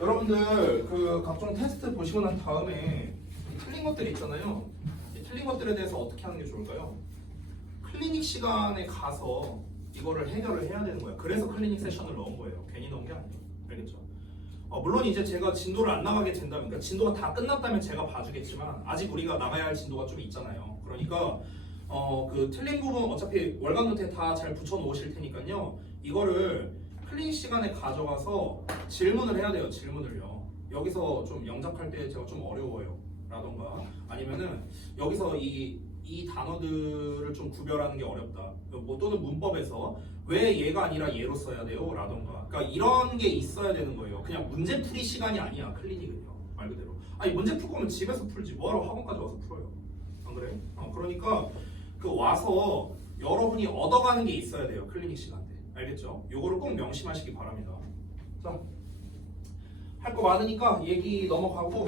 여러분들 그 각종 테스트 보시고 난 다음에 틀린 것들이 있잖아요. 이 틀린 것들에 대해서 어떻게 하는 게 좋을까요? 클리닉 시간에 가서 이거를 해결을 해야 되는 거예요. 그래서 클리닉 세션을 넣은 거예요. 괜히 넣은 게 아니에요. 알겠죠? 물론 이제 제가 진도를 안 나가게 된다면, 그러니까 진도가 다 끝났다면 제가 봐주겠지만 아직 우리가 나가야 할 진도가 좀 있잖아요. 그러니까 그 틀린 부분 어차피 월간 노트에 다 잘 붙여 놓으실 테니까요. 이거를 클리닉 시간에 가져가서 질문을 해야 돼요. 질문을요. 여기서 좀 영작할 때 제가 좀 어려워요. 라던가 아니면은 여기서 이 단어들을 좀 구별하는 게 어렵다. 뭐 또는 문법에서 왜 얘가 아니라 얘로 써야 돼요? 라던가. 그러니까 이런 게 있어야 되는 거예요. 그냥 문제 풀이 시간이 아니야. 클리닉은요. 말 그대로. 아니 문제 풀 거면 집에서 풀지. 뭐하러 학원까지 와서 풀어요. 안 그래? 그러니까 그 와서 여러분이 얻어가는 게 있어야 돼요. 클리닉 시간 때. 알겠죠? 요거를 꼭 명심하시기 바랍니다. 자, 할 거 많으니까 얘기 넘어가고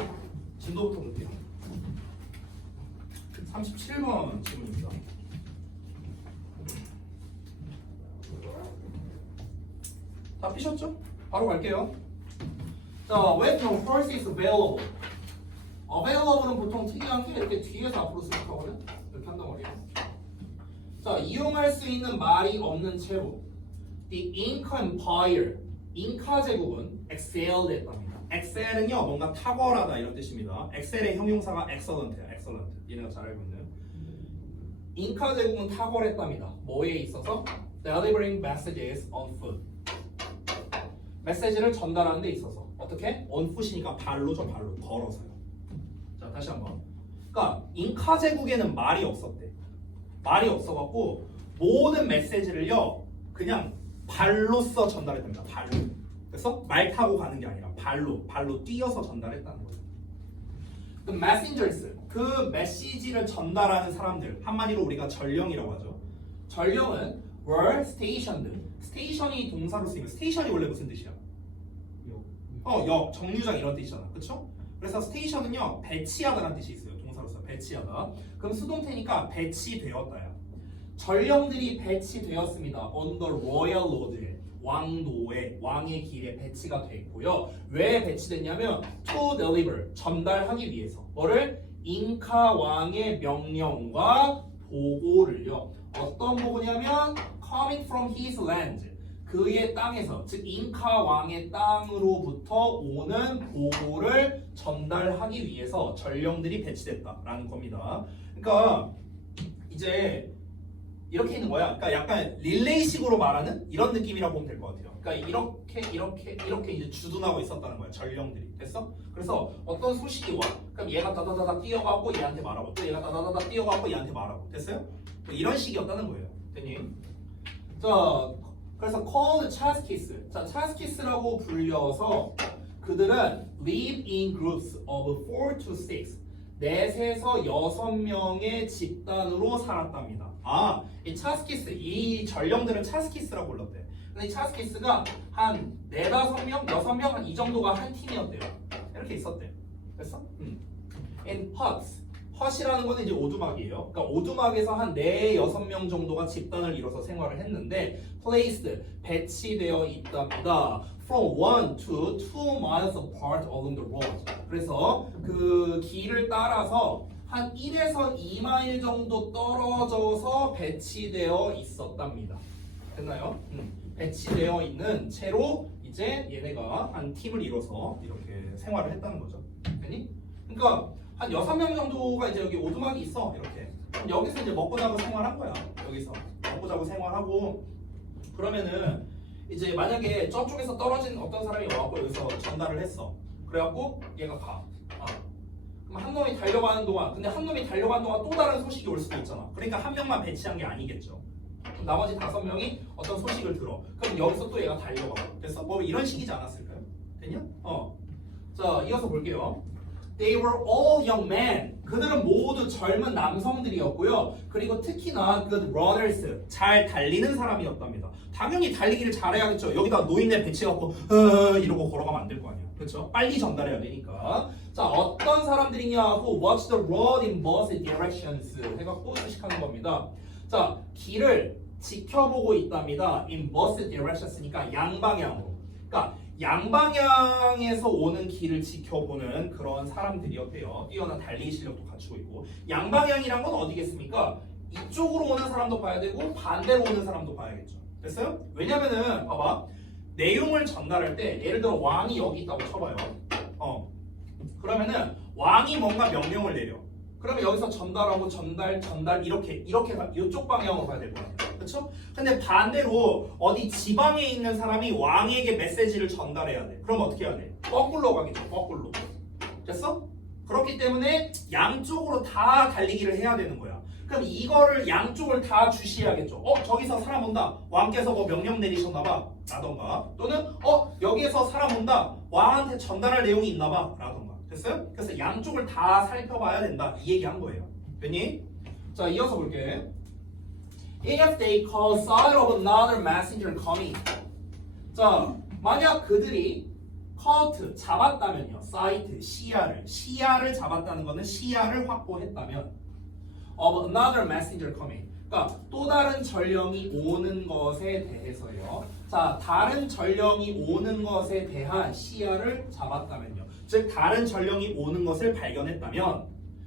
진도부터 볼게요. 37번 질문입니다. 다 피셨죠? 바로 갈게요. 자, when no force is available. available은 보통 특이한 게 이렇게 뒤에서 앞으로 생각하거든. 이렇게 한단 말이에요. 자, 이용할 수 있는 말이 없는 채로 The Inca Empire, 잉카 제국은 excelled 했답니다. excel은요 뭔가 탁월하다 이런 뜻입니다. excel의 형용사가 excellent예요. excellent. 얘네가 잘 알고 있는. 잉카 제국은 탁월했답니다. 뭐에 있어서? delivering messages on foot. 메시지를 전달하는 데 있어서 어떻게? on foot이니까 발로죠. 발로 걸어서요. 자, 다시 한번. 그러니까 잉카 제국에는 말이 없었대. 말이 없어갖고 모든 메시지를요 그냥 발로써 전달했답니다. 발로. 그래서 말 타고 가는 게 아니라 발로 뛰어서 전달했다는 거죠. 그 messengers, 그 메시지를 전달하는 사람들, 한마디로 우리가 전령이라고 하죠. 전령은 were stationed. 스테이션이 동사로 쓰이면 스테이션이 원래 무슨 뜻이야? 역, 정류장 이런 뜻이잖아. 그렇죠? 그래서 스테이션은요 배치하다라는 뜻이 있어요. 동사로서 배치하다. 그럼 수동태니까 배치되었다야. 전령들이 배치되었습니다. on the royal road. 왕도에 왕의 길에 배치가 됐고요. 왜 배치됐냐면 to deliver 전달하기 위해서 뭐를 잉카 왕의 명령과 보고를요. 어떤 보고냐면 coming from his land 그의 땅에서 즉 잉카 왕의 땅으로부터 오는 보고를 전달하기 위해서 전령들이 배치됐다라는 겁니다. 그러니까 이제 이렇게 있는 거야. 그러니까 약간 릴레이식으로 말하는 이런 느낌이라고 보면 될 것 같아요. 그러니까 이렇게 이제 주둔하고 있었다는 거야. 전령들이. 됐어? 그래서 어떤 소식이 와. 그럼 얘가 다다다다 뛰어가고 얘한테 말하고 또 얘가 다다다다 뛰어가고 얘한테 말하고. 됐어요? 뭐 이런 식이었다는 거예요. 됐니? 자, 그래서 called chaskiss. 자, chaskiss라고 불려서 그들은 live in groups of 4 to 6. 넷에서 6명의 집단으로 살았답니다. 아, 이 차스키스, 이 전령들은 차스키스라고 불렀대. 근데 이 차스키스가 한 4, 5명, 6명 한 이 정도가 한 팀이었대요. 이렇게 있었대. 됐어? In huts. hut이라는 거는 이제 오두막이에요. 그러니까 오두막에서 한 4, 6명 정도가 집단을 이뤄서 생활을 했는데 placed, 배치되어 있답니다. From 1 to 2 miles apart along the road. 그래서 그 길을 따라서 한 1에서 2마일 정도 떨어져서 배치되어 있었답니다. 됐나요? 배치되어 있는 채로 이제 얘네가 한 팀을 이뤄서 이렇게 생활을 했다는 거죠. 됐니? 그러니까 한 6명 정도가 이제 여기 오두막이 있어. 이렇게. 그럼 여기서 이제 먹고 자고 생활한 거야. 여기서 먹고 자고 생활하고 그러면은 이제 만약에 저쪽에서 떨어진 어떤 사람이 와갖고 여기서 전달을 했어. 그래갖고 얘가 가. 그럼 한 놈이 달려가는 동안, 근데 한 놈이 달려가는 동안 또 다른 소식이 올 수도 있잖아. 그러니까 한 명만 배치한 게 아니겠죠. 그럼 나머지 5명이 어떤 소식을 들어. 그럼 여기서 또 얘가 달려가고. 됐어? 뭐 이런 식이지 않았을까요? 됐냐? 자, 이어서 볼게요. They were all young men. 그들은 모두 젊은 남성들이었고요. 그리고 특히나 good runners, 잘 달리는 사람이었답니다. 당연히 달리기를 잘해야겠죠. 여기다 노인네 배치해갖고 이러고 걸어가면 안 될 거 아니야. 그렇죠? 빨리 전달해야 되니까. 자, 어떤 사람들이냐? Who watch the road in both directions 해갖고 수식하는 겁니다. 자, 길을 지켜보고 있답니다. In both directions니까 양방향으로. 그러니까 양방향에서 오는 길을 지켜보는 그런 사람들이었대요. 뛰어난 달리기 실력도 갖추고 있고. 양방향이란 건 어디겠습니까? 이쪽으로 오는 사람도 봐야 되고 반대로 오는 사람도 봐야겠죠. 됐어요? 왜냐면은 봐봐. 내용을 전달할 때 예를 들어 왕이 여기 있다고 쳐봐요. 그러면은 왕이 뭔가 명령을 내려. 그러면 여기서 전달하고 전달 이렇게 이쪽 방향으로 가야 될 거 아니야. 그렇죠? 근데 반대로 어디 지방에 있는 사람이 왕에게 메시지를 전달해야 돼. 그럼 어떻게 해야 돼? 거꾸로 가겠죠. 거꾸로. 됐어? 그렇기 때문에 양쪽으로 다 달리기를 해야 되는 거야. 그럼 이거를 양쪽을 다 주시해야겠죠. 저기서 사람 온다. 왕께서 뭐 명령 내리셨나 봐. 라던가. 또는 여기에서 사람 온다. 왕한테 전달할 내용이 있나 봐. 라던가. 됐어요? 그래서 양쪽을 다 살펴봐야 된다. 이 얘기한 거예요. 됐니? 자, 이어서 볼게. If they call sight of another messenger coming. 자, 만약 그들이 caught 잡았다면요. sight 시야를 잡았다는 거는 시야를 확보했다면 of another messenger coming. 그러니까 또 다른 전령이 오는 것에 대해서요. 자, 다른 전령이 오는 것에 대한 시야를 잡았다면요. 즉 다른 전령이 오는 것을 발견했다면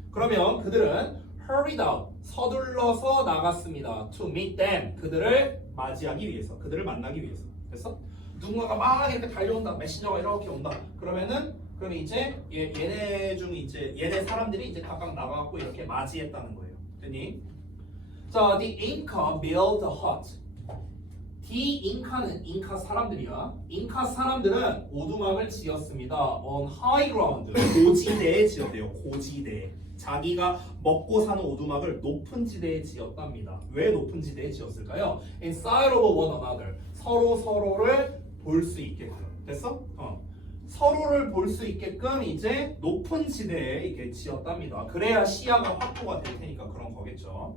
그러면 그들은 hurried out 서둘러서 나갔습니다. to meet them 그들을 맞이하기 위해서 그들을 만나기 위해서. 됐어? 누군가가 막 이렇게 달려온다. 메신저가 이렇게 온다. 그러면 이제 얘네 사람들이 이제 각각 나가갖고 이렇게 맞이했다는 거예요. 됐니? 자, the Inca built a hut. The Inca는 잉카 사람들이야. 잉카 사람들은 오두막을 지었습니다. on high ground. 고지대에 지었대요. 고지대. 자기가 먹고 사는 오두막을 높은 지대에 지었답니다. 왜 높은 지대에 지었을까요? inside of one another. 서로를 볼 수 있게끔. 됐어? 서로를 볼 수 있게끔 이제 높은 지대에 이렇게 지었답니다. 그래야 시야가 확보가 될 테니까 그런 거겠죠.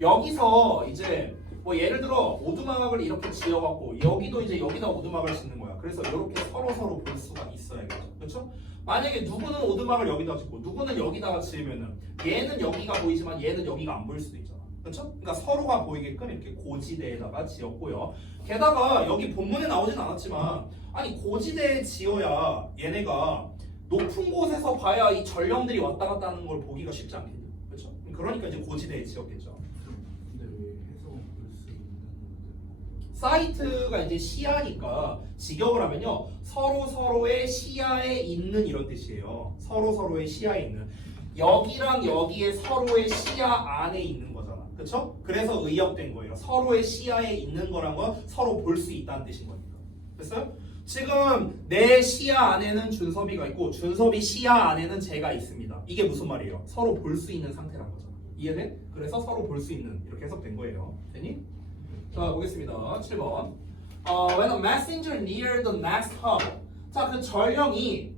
여기서 이제 뭐 예를 들어 오두막을 이렇게 지어갖고 여기도 이제 여기다 오두막을 짓는 거야. 그래서 이렇게 서로 볼 수가 있어야겠죠. 그렇죠? 만약에 누구는 오두막을 여기다 짓고 누구는 여기다가 지으면은 얘는 여기가 보이지만 얘는 여기가 안 보일 수도 있잖아. 그렇죠? 그러니까 서로가 보이게끔 이렇게 고지대에다가 지었고요. 게다가 여기 본문에 나오진 않았지만 아니 고지대에 지어야 얘네가 높은 곳에서 봐야 이 전령들이 왔다 갔다 하는 걸 보기가 쉽지 않겠냐. 그렇죠? 그러니까 이제 고지대에 지었겠죠. 사이트가 이제 시야니까 직역을 하면요 서로의 시야에 있는 이런 뜻이에요. 서로의 시야에 있는 여기랑 여기에 서로의 시야 안에 있는 거잖아. 그렇죠? 그래서 의역된 거예요. 서로의 시야에 있는 거란 건 서로 볼 수 있다는 뜻인 거니까. 됐어요? 지금 내 시야 안에는 준섭이가 있고 준섭이 시야 안에는 제가 있습니다. 이게 무슨 말이에요? 서로 볼 수 있는 상태란 거잖아. 이해돼? 그래서 서로 볼 수 있는 이렇게 해석된 거예요. 되니? 자, 보겠습니다. 7번. When a messenger near the next hub. 자, 그 전령이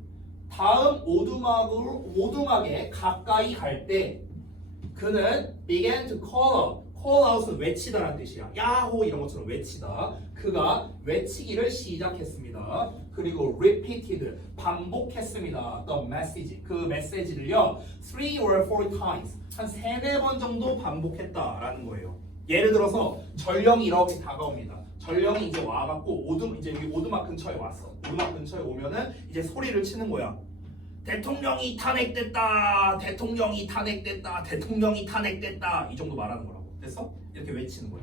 다음 오두막에 가까이 갈 때 그는 began to call out. call out은 외치다라는 뜻이야. 야호 이런 것처럼 외치다. 그가 외치기를 시작했습니다. 그리고 repeated 반복했습니다. The message 그 메시지를요 3 or 4 times 한 3-4번 정도 반복했다라는 거예요. 예를 들어서 전령이 이렇게 다가옵니다. 전령이 이제 와갖고 이제 여기 오두막 근처에 왔어. 오두막 근처에 오면은 이제 소리를 치는 거야. 대통령이 탄핵됐다. 대통령이 탄핵됐다. 대통령이 탄핵됐다. 이 정도 말하는 거라고. 됐어? 이렇게 외치는 거야.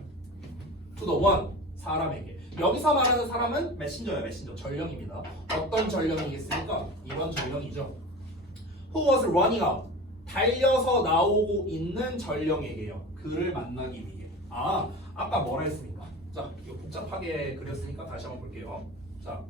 To the one 사람에게. 여기서 말하는 사람은 메신저야. 메신저 전령입니다. 어떤 전령이겠습니까? 이번 전령이죠. Who was running out? 달려서 나오고 있는 전령에게요. 그를 만나기 위해. 아까 뭐라 했습니까? 자, 이거 복잡하게 그렸으니까 다시 한번 볼게요. 자,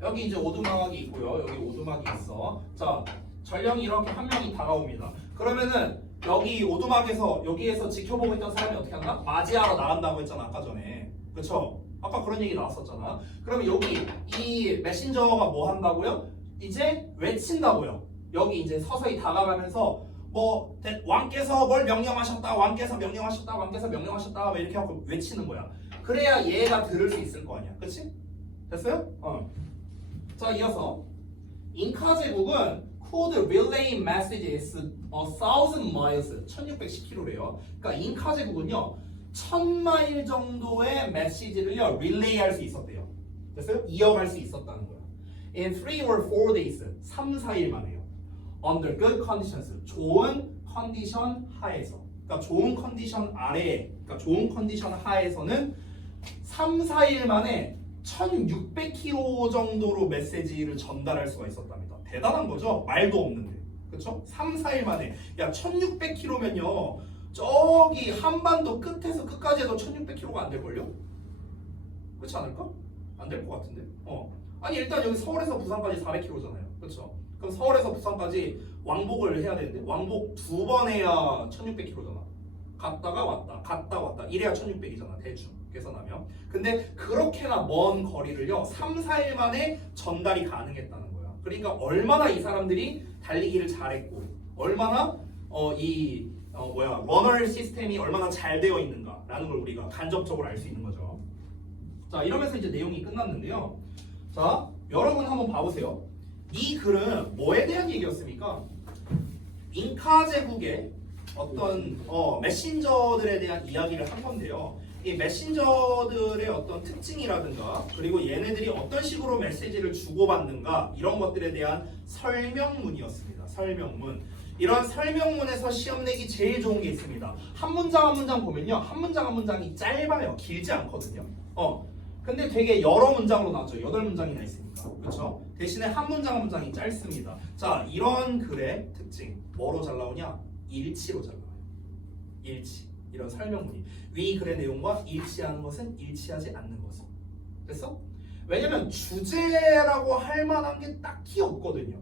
여기 이제 오두막이 있고요. 여기 오두막이 있어. 자, 전령이 이렇게 한 명이 다가옵니다. 그러면은 여기 오두막에서 여기에서 지켜보고 있던 사람이 어떻게 한다? 맞이하러 나간다고 했잖아 아까 전에. 그쵸? 아까 그런 얘기 나왔었잖아. 그러면 여기 이 메신저가 뭐 한다고요? 이제 외친다고요. 여기 이제 서서히 다가가면서 뭐 왕께서 뭘 명령하셨다. 왕께서 명령하셨다. 왕께서 명령하셨다. 뭐 이렇게 하고 외치는 거야. 그래야 얘가 들을 수 있을 거 아니야. 그치? 됐어요? 자, 이어서 잉카 제국은 could relay messages 1,000 miles 1610km래요. 그러니까 잉카 제국은요 1000마일 정도의 메시지를요 릴레이 할 수 있었대요. 됐어요? 이어갈 수 있었다는 거야. In 3 or 4 days, 3, 4일 만에요. Under good conditions, 좋은 컨디션 하에서. 그러니까 좋은 컨디션 아래, 그러니까 좋은 컨디션 하에서는 3, 4일 만에 1600km 정도로 메시지를 전달할 수가 있었답니다. 대단한 거죠? 말도 없는데. 그렇죠? 3, 4일 만에. 야, 1600km면요. 저기 한반도 끝에서 끝까지 해도 1600km가 안 될걸요? 그렇지 않을까? 안 될 것 같은데. 아니 일단 여기 서울에서 부산까지 400km잖아요. 그렇죠? 그럼 서울에서 부산까지 왕복을 해야 되는데 왕복 2번 해야 1600km잖아. 갔다가 왔다, 갔다 왔다. 이래야 1600이잖아. 대충 계산하면. 근데 그렇게나 먼 거리를요 3, 4일 만에 전달이 가능했다는 거야. 그러니까 얼마나 이 사람들이 달리기를 잘했고 얼마나 러너 시스템이 얼마나 잘 되어 있는가라는 걸 우리가 간접적으로 알 수 있는 거죠. 자, 이러면서 이제 내용이 끝났는데요. 자, 여러분 한번 봐보세요. 이 글은 뭐에 대한 얘기였습니까? 잉카 제국의 어떤 메신저들에 대한 이야기를 한 건데요. 이 메신저들의 어떤 특징이라든가 그리고 얘네들이 어떤 식으로 메시지를 주고받는가 이런 것들에 대한 설명문이었습니다. 설명문. 이런 설명문에서 시험 내기 제일 좋은 게 있습니다. 한 문장 한 문장 보면요. 한 문장 한 문장이 짧아요. 길지 않거든요. 근데 되게 여러 문장으로 나왔죠. 8문장이나 있으니까. 그렇죠? 대신에 한 문장 한 문장이 짧습니다. 자, 이런 글의 특징. 뭐로 잘 나오냐? 일치로 잘 나와요. 일치. 이런 설명문이. 위 글의 내용과 일치하는 것은 일치하지 않는 것은. 됐어? 왜냐면 주제라고 할 만한 게 딱히 없거든요.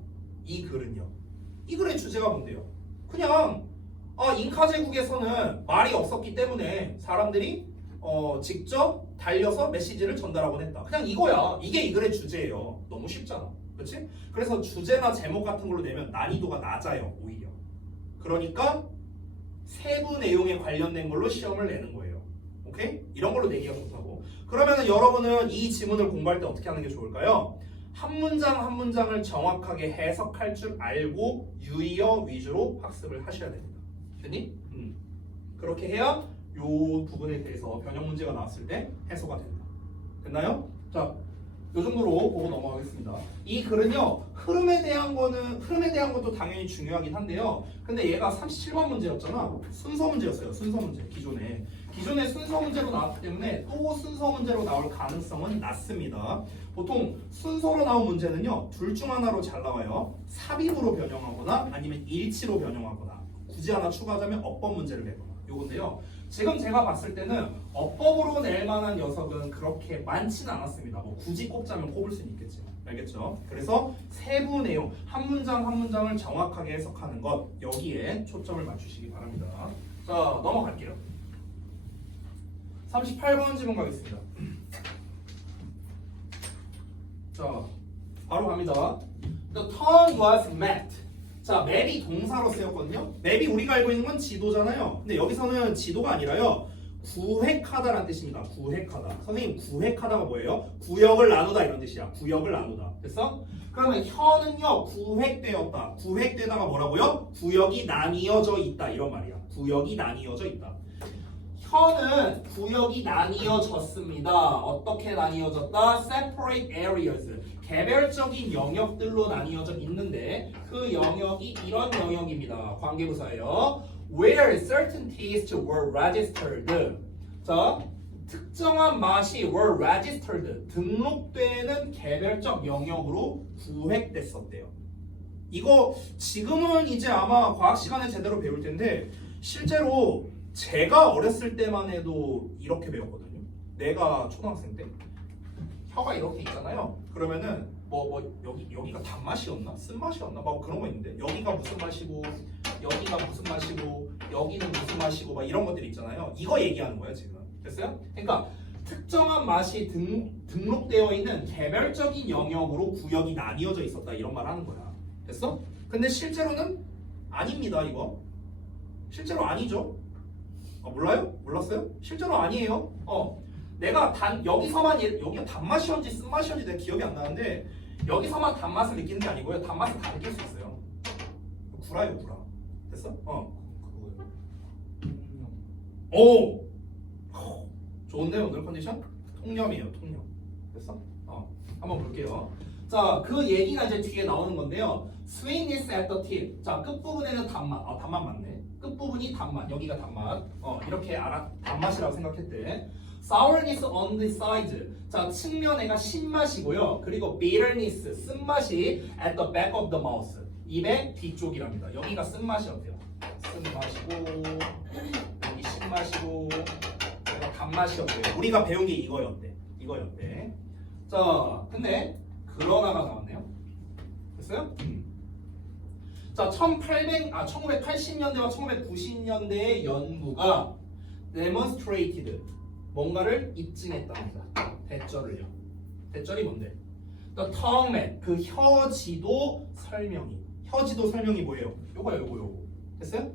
이 글은요. 이 글의 주제가 뭔데요? 그냥 잉카 제국에서는 말이 없었기 때문에 사람들이 직접 달려서 메시지를 전달하곤 했다. 그냥 이거야. 이게 이 글의 주제예요. 너무 쉽잖아. 그렇지? 그래서 주제나 제목 같은 걸로 내면 난이도가 낮아요. 오히려. 그러니까 세부 내용에 관련된 걸로 시험을 내는 거예요. 오케이? 이런 걸로 내기가 좋다고. 그러면 여러분은 이 지문을 공부할 때 어떻게 하는 게 좋을까요? 한 문장 한 문장을 정확하게 해석할 줄 알고 유의어 위주로 학습을 하셔야 됩니다. 됐니? 그렇게 해야 이 부분에 대해서 변형 문제가 나왔을 때 해소가 된다. 됐나요? 자, 이 정도로 보고 넘어가겠습니다. 이 글은요, 흐름에 대한 것도 당연히 중요하긴 한데요. 근데 얘가 37번 문제였잖아. 순서 문제였어요. 순서 문제. 기존에 순서 문제로 나왔기 때문에 또 순서 문제로 나올 가능성은 낮습니다. 보통 순서로 나온 문제는요, 둘 중 하나로 잘 나와요. 삽입으로 변형하거나 아니면 일치로 변형하거나 굳이 하나 추가하자면 어법 문제를 내거나 요건데요. 지금 제가 봤을 때는 어법으로 낼 만한 녀석은 그렇게 많지는 않았습니다. 뭐 굳이 꼽자면 꼽을 수는 있겠지. 알겠죠? 그래서 세부 내용, 한 문장 한 문장을 정확하게 해석하는 것 여기에 초점을 맞추시기 바랍니다. 자, 넘어갈게요. 38번 질문 가겠습니다. 자, 바로 갑니다. The town was mapped. 자, 맵이 동사로 쓰였거든요. 맵이 우리가 알고 있는 건 지도잖아요. 근데 여기서는 지도가 아니라요. 구획하다라는 뜻입니다. 구획하다. 선생님, 구획하다가 뭐예요? 구역을 나누다 이런 뜻이야. 구역을 나누다. 됐어? 그러면 현은요. 구획되었다. 구획되다가 뭐라고요? 구역이 나뉘어져 있다. 이런 말이야. 구역이 나뉘어져 있다. 현은 구역이 나뉘어졌습니다. 어떻게 나뉘어졌다? Separate areas. 개별적인 영역들로 나뉘어져 있는데 그 영역이 이런 영역입니다. 관계부사예요. Where certain tastes were registered. 자, 특정한 맛이 were registered. 등록되는 개별적 영역으로 구획됐었대요. 이거 지금은 이제 아마 과학 시간에 제대로 배울 텐데 실제로 제가 어렸을 때만 해도 이렇게 배웠거든요. 내가 초등학생 때 혀가 이렇게 있잖아요. 그러면은 여기가 단맛이었나? 쓴맛이었나? 막 그런 거 있는데 여기가 무슨 맛이고 여기가 무슨 맛이고 여기는 무슨 맛이고 막 이런 것들이 있잖아요. 이거 얘기하는 거예요 지금. 됐어요? 그러니까 특정한 맛이 등록되어 있는 개별적인 영역으로 구역이 나뉘어져 있었다 이런 말 하는 거야. 됐어? 근데 실제로는 아닙니다. 이거 실제로 아니죠. 몰라요? 몰랐어요? 실제로 아니에요. 내가 여기서만 여기가 단맛이었는지 쓴맛이었는지 내가 기억이 안 나는데 여기서만 단맛을 느끼는 게 아니고요. 단맛을 다 느낄 수 있어요. 구라예요, 구라. 됐어? 오! 좋은데 오늘 컨디션? 통념이에요, 통념. 됐어? 한번 볼게요. 자, 그 얘기가 이제 뒤에 나오는 건데요. Sweetness at the tip. 자, 끝부분에는 단맛. 아, 단맛 맞네. 끝부분이 단맛. 여기가 단맛. 이렇게 단맛이라고 생각했대. Sourness on the sides. 자, 측면에가 신맛이고요. 그리고 bitterness, 쓴맛이 at the back of the mouth. 입의 뒤쪽이랍니다. 여기가 쓴맛이었대요. 쓴맛이고, 여기 신맛이고, 여기가 단맛이었대요. 우리가 배운 게 이거였대. 자, 근데 그러나가 나왔네요. 됐어요? 자, 1980년대와 1990년대의 연구가 demonstrated 뭔가를 입증했답니다. 대절을요. 대절이 뭔데? The tongue map, 그 혀지도 설명이. 혀지도 설명이 뭐예요? 요거. 됐어요?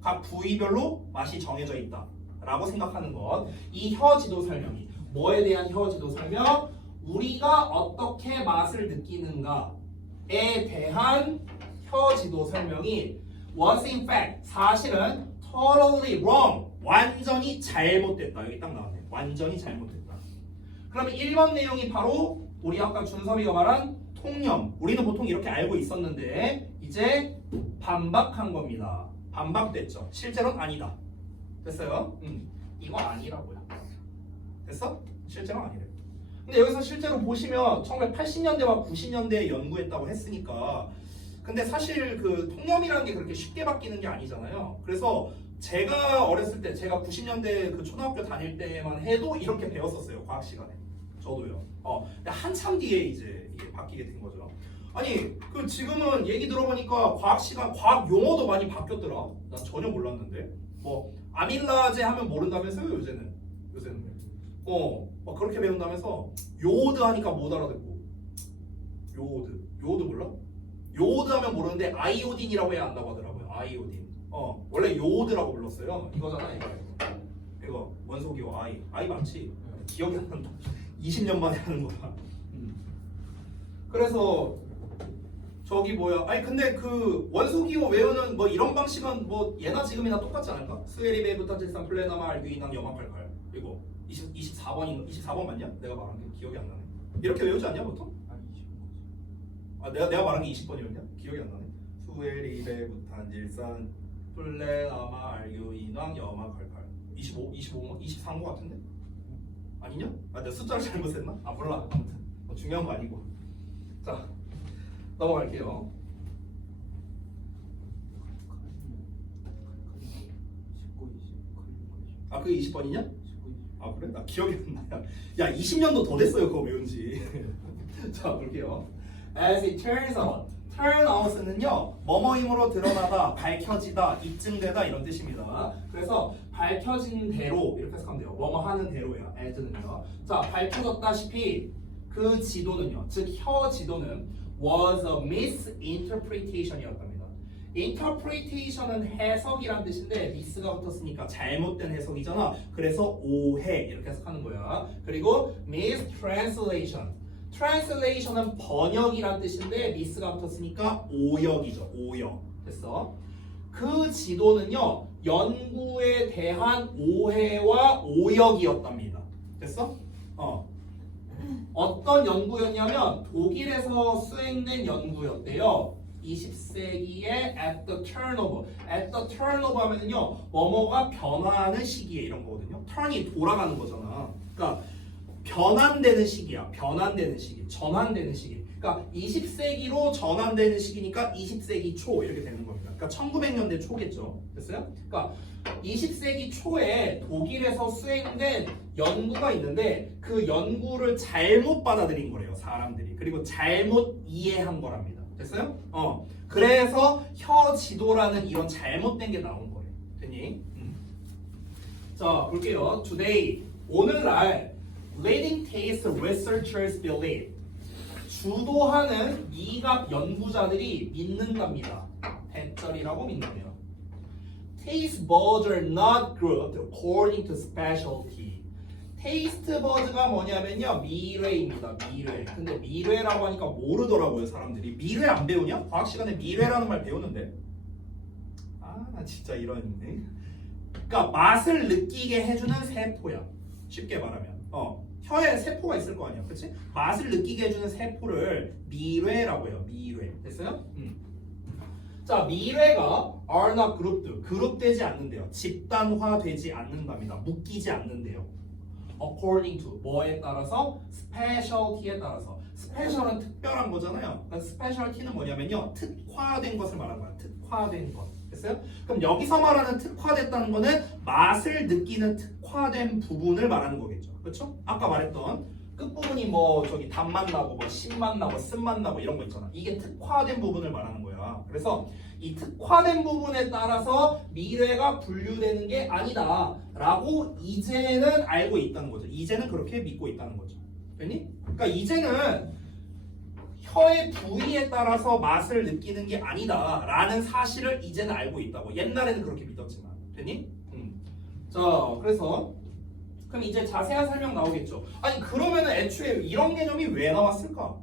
각 부위별로 맛이 정해져 있다. 라고 생각하는 것. 이 혀지도 설명이. 뭐에 대한 혀지도 설명? 우리가 어떻게 맛을 느끼는가에 대한 혀지도 설명이 was in fact 사실은 totally wrong 완전히 잘못됐다. 여기 딱 나왔네. 완전히 잘못됐다. 그러면 1번 내용이 바로 우리 아까 준섭이가 말한 통념. 우리는 보통 이렇게 알고 있었는데 이제 반박한 겁니다. 반박됐죠. 실제로는 아니다. 됐어요? 이거 아니라고요. 됐어? 실제로 아니래. 근데 여기서 실제로 보시면 1980년대와 90년대에 연구했다고 했으니까 근데 사실 그 통념이라는 게 그렇게 쉽게 바뀌는 게 아니잖아요. 그래서 제가 어렸을 때 제가 90년대 그 초등학교 다닐 때만 해도 이렇게 배웠었어요. 과학 시간에. 저도요. 근데 한참 뒤에 이제 이게 바뀌게 된 거죠. 아니 그 지금은 얘기 들어보니까 과학 시간 과학 용어도 많이 바뀌었더라. 난 전혀 몰랐는데. 뭐 아밀라제 하면 모른다면서요, 요새는. 막 그렇게 배운다면서 요오드 하니까 못 알아듣고. 요오드 몰라? 요오드 하면 모르는데 아이오딘이라고 해야 안다고 하더라고요. 아이오딘. 원래 요오드라고 불렀어요. 이거잖아, 이거 원소기호 아이 맞지? 기억이 안 난다. 20년 만에 하는 거다. 그래서 저기 뭐야? 아니 근데 그 원소기호 외우는 뭐 이런 방식은 뭐 예나 지금이나 똑같지 않을까? 스웨리베부터 질산 플레나마 알규인항 염화칼칼 이거 24번 맞냐? 내가 말한 게 기억이 안 나네. 이렇게 외우지 않냐 보통? 내가 말한 게 20번이었냐? 기억이 안 나네. 수에리베부탄질산 플레나마 알규인항 염화칼칼 23번 같은데? 아니냐? 내가 숫자를 잘못했나? 몰라. 아무튼 중요한 거 아니고. 자 넘어갈게요. 그게 20번이냐? 그래? 나 기억이 안 나. 야 20년도 더 됐어요 그거 외운지. 자 볼게요. As it turns out, turn out는요 뭐뭐임으로 드러나다, 밝혀지다, 입증되다 이런 뜻입니다. 그래서 밝혀진 대로 이렇게 해석하면 돼요. 뭐뭐 하는 대로예요. as는요. 자 밝혀졌다시피 그 지도는요, 즉 혀 지도는 was a misinterpretation이었답니다. interpretation은 해석이란 뜻인데 mis가 붙었으니까 잘못된 해석이잖아. 그래서 오해 이렇게 해석하는 거야. 그리고 mistranslation, translation은 번역이란 뜻인데 mis가 붙었으니까 오역이죠. 오역. 됐어? 그 지도는요 연구에 대한 오해와 오역이었답니다. 됐어? 어떤 연구였냐면 독일에서 수행된 연구였대요. 20세기에 at the turnover. at the turnover 하면은요 뭐뭐가 변화하는 시기에 이런 거거든요. turn이 돌아가는 거잖아. 그러니까 변환되는 시기야. 변환되는 시기, 전환되는 시기. 그러니까 20세기로 전환되는 시기니까 20세기 초 이렇게 되는 겁니다. 그러니까 1900년대 초겠죠. 됐어요? 그러니까 20세기 초에 독일에서 수행된 연구가 있는데 그 연구를 잘못 받아들인 거래요, 사람들이. 그리고 잘못 이해한 거랍니다. 됐어요? 그래서 혀 지도라는 이런 잘못된 게 나온 거예요. 됐니? 자, 볼게요. Today, 오늘날 leading taste researchers believe 주도하는 미각 연구자들이 믿는답니다. 대절이라고 믿는데요. Taste buds are not grouped according to specialty. 테이스트 버즈가 뭐냐면요 미뢰입니다. 미뢰. 근데 미뢰라고 하니까 모르더라고요 사람들이. 미뢰 안 배우냐? 과학 시간에 미뢰라는 말 배우는데. 나 진짜 그러니까 맛을 느끼게 해주는 세포야. 쉽게 말하면 혀에 세포가 있을 거 아니야, 그렇지? 맛을 느끼게 해주는 세포를 미뢰라고 해요. 미뢰. 됐어요? 자, 미뢰가 are not grouped. 그룹되지 않는데요. 집단화되지 않는답니다. 묶이지 않는데요. according to 뭐에 따라서? specialty에 따라서. 스페셜은 특별한 거잖아요. 그러니까 specialty는 뭐냐면요, 특화된 것을 말하는 거야. 특화된 것. 됐어요? 그럼 여기서 말하는 특화됐다는 거는 맛을 느끼는 특화된 부분을 말하는 거겠죠. 그렇죠? 아까 말했던 끝부분이 뭐 저기 단맛 나고 뭐 신맛 나고 쓴맛 나고 이런 거 있잖아. 이게 특화된 부분을 말하는 거야. 그래서 이 특화된 부분에 따라서 미뢰가 분류되는 게 아니다 라고 이제는 알고 있다는 거죠. 이제는 그렇게 믿고 있다는 거죠. 됐니? 그러니까 이제는 혀의 부위에 따라서 맛을 느끼는 게 아니다 라는 사실을 이제는 알고 있다고. 옛날에는 그렇게 믿었지만. 됐니? 자, 그래서 그럼 이제 자세한 설명 나오겠죠. 아니 그러면은 애초에 이런 개념이 왜 나왔을까?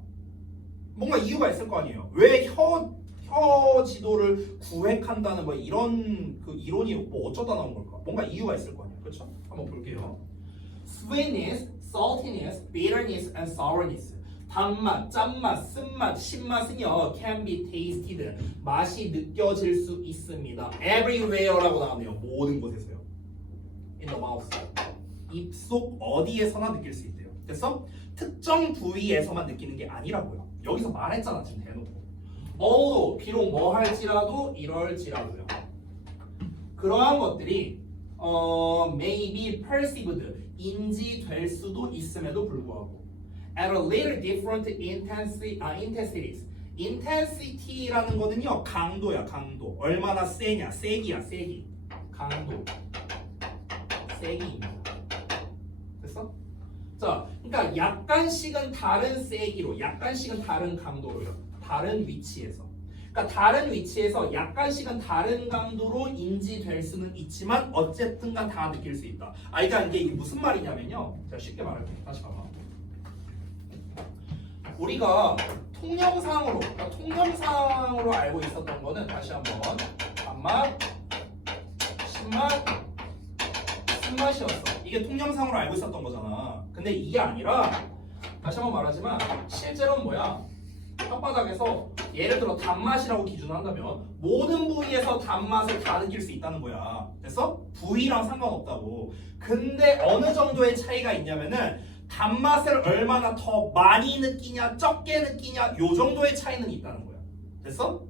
뭔가 이유가 있을 거 아니에요. 왜 혀 지도를 구획한다는 뭐 이런 그 이론이 뭐 어쩌다 나온 걸까? 뭔가 이유가 있을 거 아니에요. 그렇죠? 한번 볼게요. Sweetness, saltiness, bitterness, and sourness. 단맛, 짠맛, 쓴맛, 신맛은요 can be tasted. 맛이 느껴질 수 있습니다. Everywhere라고 나왔네요. 모든 곳에서요. In the mouth. 입속 어디에서나 느낄 수 있대요. 됐어? 특정 부위에서만 느끼는 게 아니라고요. 여기서 말했잖아 지금 대놓고. 비록 뭐 할지라도 이럴지라도요. 그러한 것들이 may be perceived 인지될 수도 있음에도 불구하고 at a little different intensities. intensity라는 거는요 강도야 강도. 얼마나 세냐 세기야 세기. 강도 세기입니다. 됐어? 자, 그러니까 약간씩은 다른 세기로, 약간씩은 다른 강도로요. 다른 위치에서. 그러니까 다른 위치에서 약간씩은 다른 강도로 인지될 수는 있지만 어쨌든간 다 느낄 수 있다. 그러니까 이게 무슨 말이냐면요. 제가 쉽게 말할게요. 다시 봐봐. 우리가 통념상으로 알고 있었던 거는 다시 한번 단맛, 신맛, 쓴맛이었어. 이게 통념상으로 알고 있었던 거잖아. 근데 이게 아니라 다시 한번 말하지만 실제로는 뭐야? 혓바닥에서 예를 들어 단맛이라고 기준한다면 모든 부위에서 단맛을 다 느낄 수 있다는 거야. 됐어? 부위랑 상관없다고. 근데 어느 정도의 차이가 있냐면은 단맛을 얼마나 더 많이 느끼냐 적게 느끼냐 요 정도의 차이는 있다는 거야. 됐어?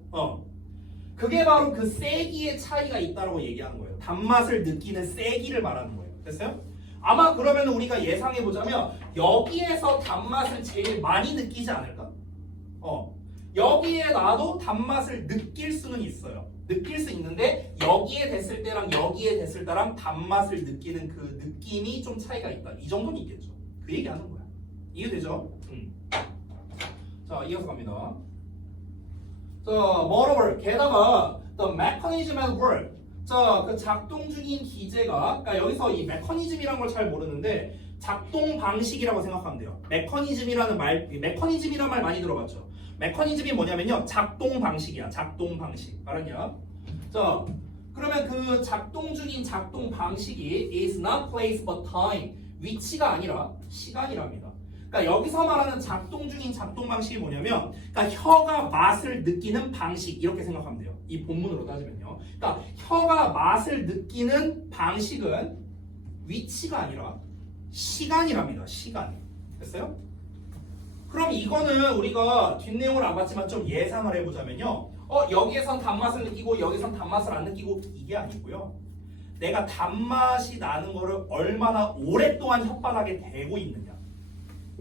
그게 바로 그 세기의 차이가 있다고 얘기하는 거예요. 단맛을 느끼는 세기를 말하는 거예요. 됐어요? 아마 그러면 우리가 예상해보자면 여기에서 단맛을 제일 많이 느끼지 않을까? 여기에 놔도 단맛을 느낄 수는 있어요. 느낄 수 있는데 여기에 됐을 때랑 여기에 됐을 때랑 단맛을 느끼는 그 느낌이 좀 차이가 있다. 이 정도는 있겠죠. 그 얘기하는 거야. 이해되죠? 자, 이어서 갑니다. 자, moreover, 게다가 the mechanism at work. 자, 그 작동 중인 기제가, 그러니까 여기서 이 메커니즘이라는 걸 잘 모르는데 작동 방식이라고 생각하면 돼요. 메커니즘이라는 말 많이 들어봤죠. 메커니즘이 뭐냐면요, 작동 방식이야. 작동 방식. 알았냐? 자, 그러면 그 작동 중인 작동 방식이 is not place but time. 위치가 아니라 시간이랍니다. 그러니까 여기서 말하는 작동 중인 작동 방식이 뭐냐면, 그러니까 혀가 맛을 느끼는 방식 이렇게 생각하면 돼요. 이 본문으로 따지면요. 그러니까 혀가 맛을 느끼는 방식은 위치가 아니라 시간이랍니다. 시간. 됐어요? 그럼 이거는 우리가 뒷내용을 안 봤지만 좀 예상을 해보자면요. 여기에선 단맛을 느끼고 여기선 단맛을 안 느끼고 이게 아니고요. 내가 단맛이 나는 거를 얼마나 오랫동안 혓바닥에 대고 있느냐.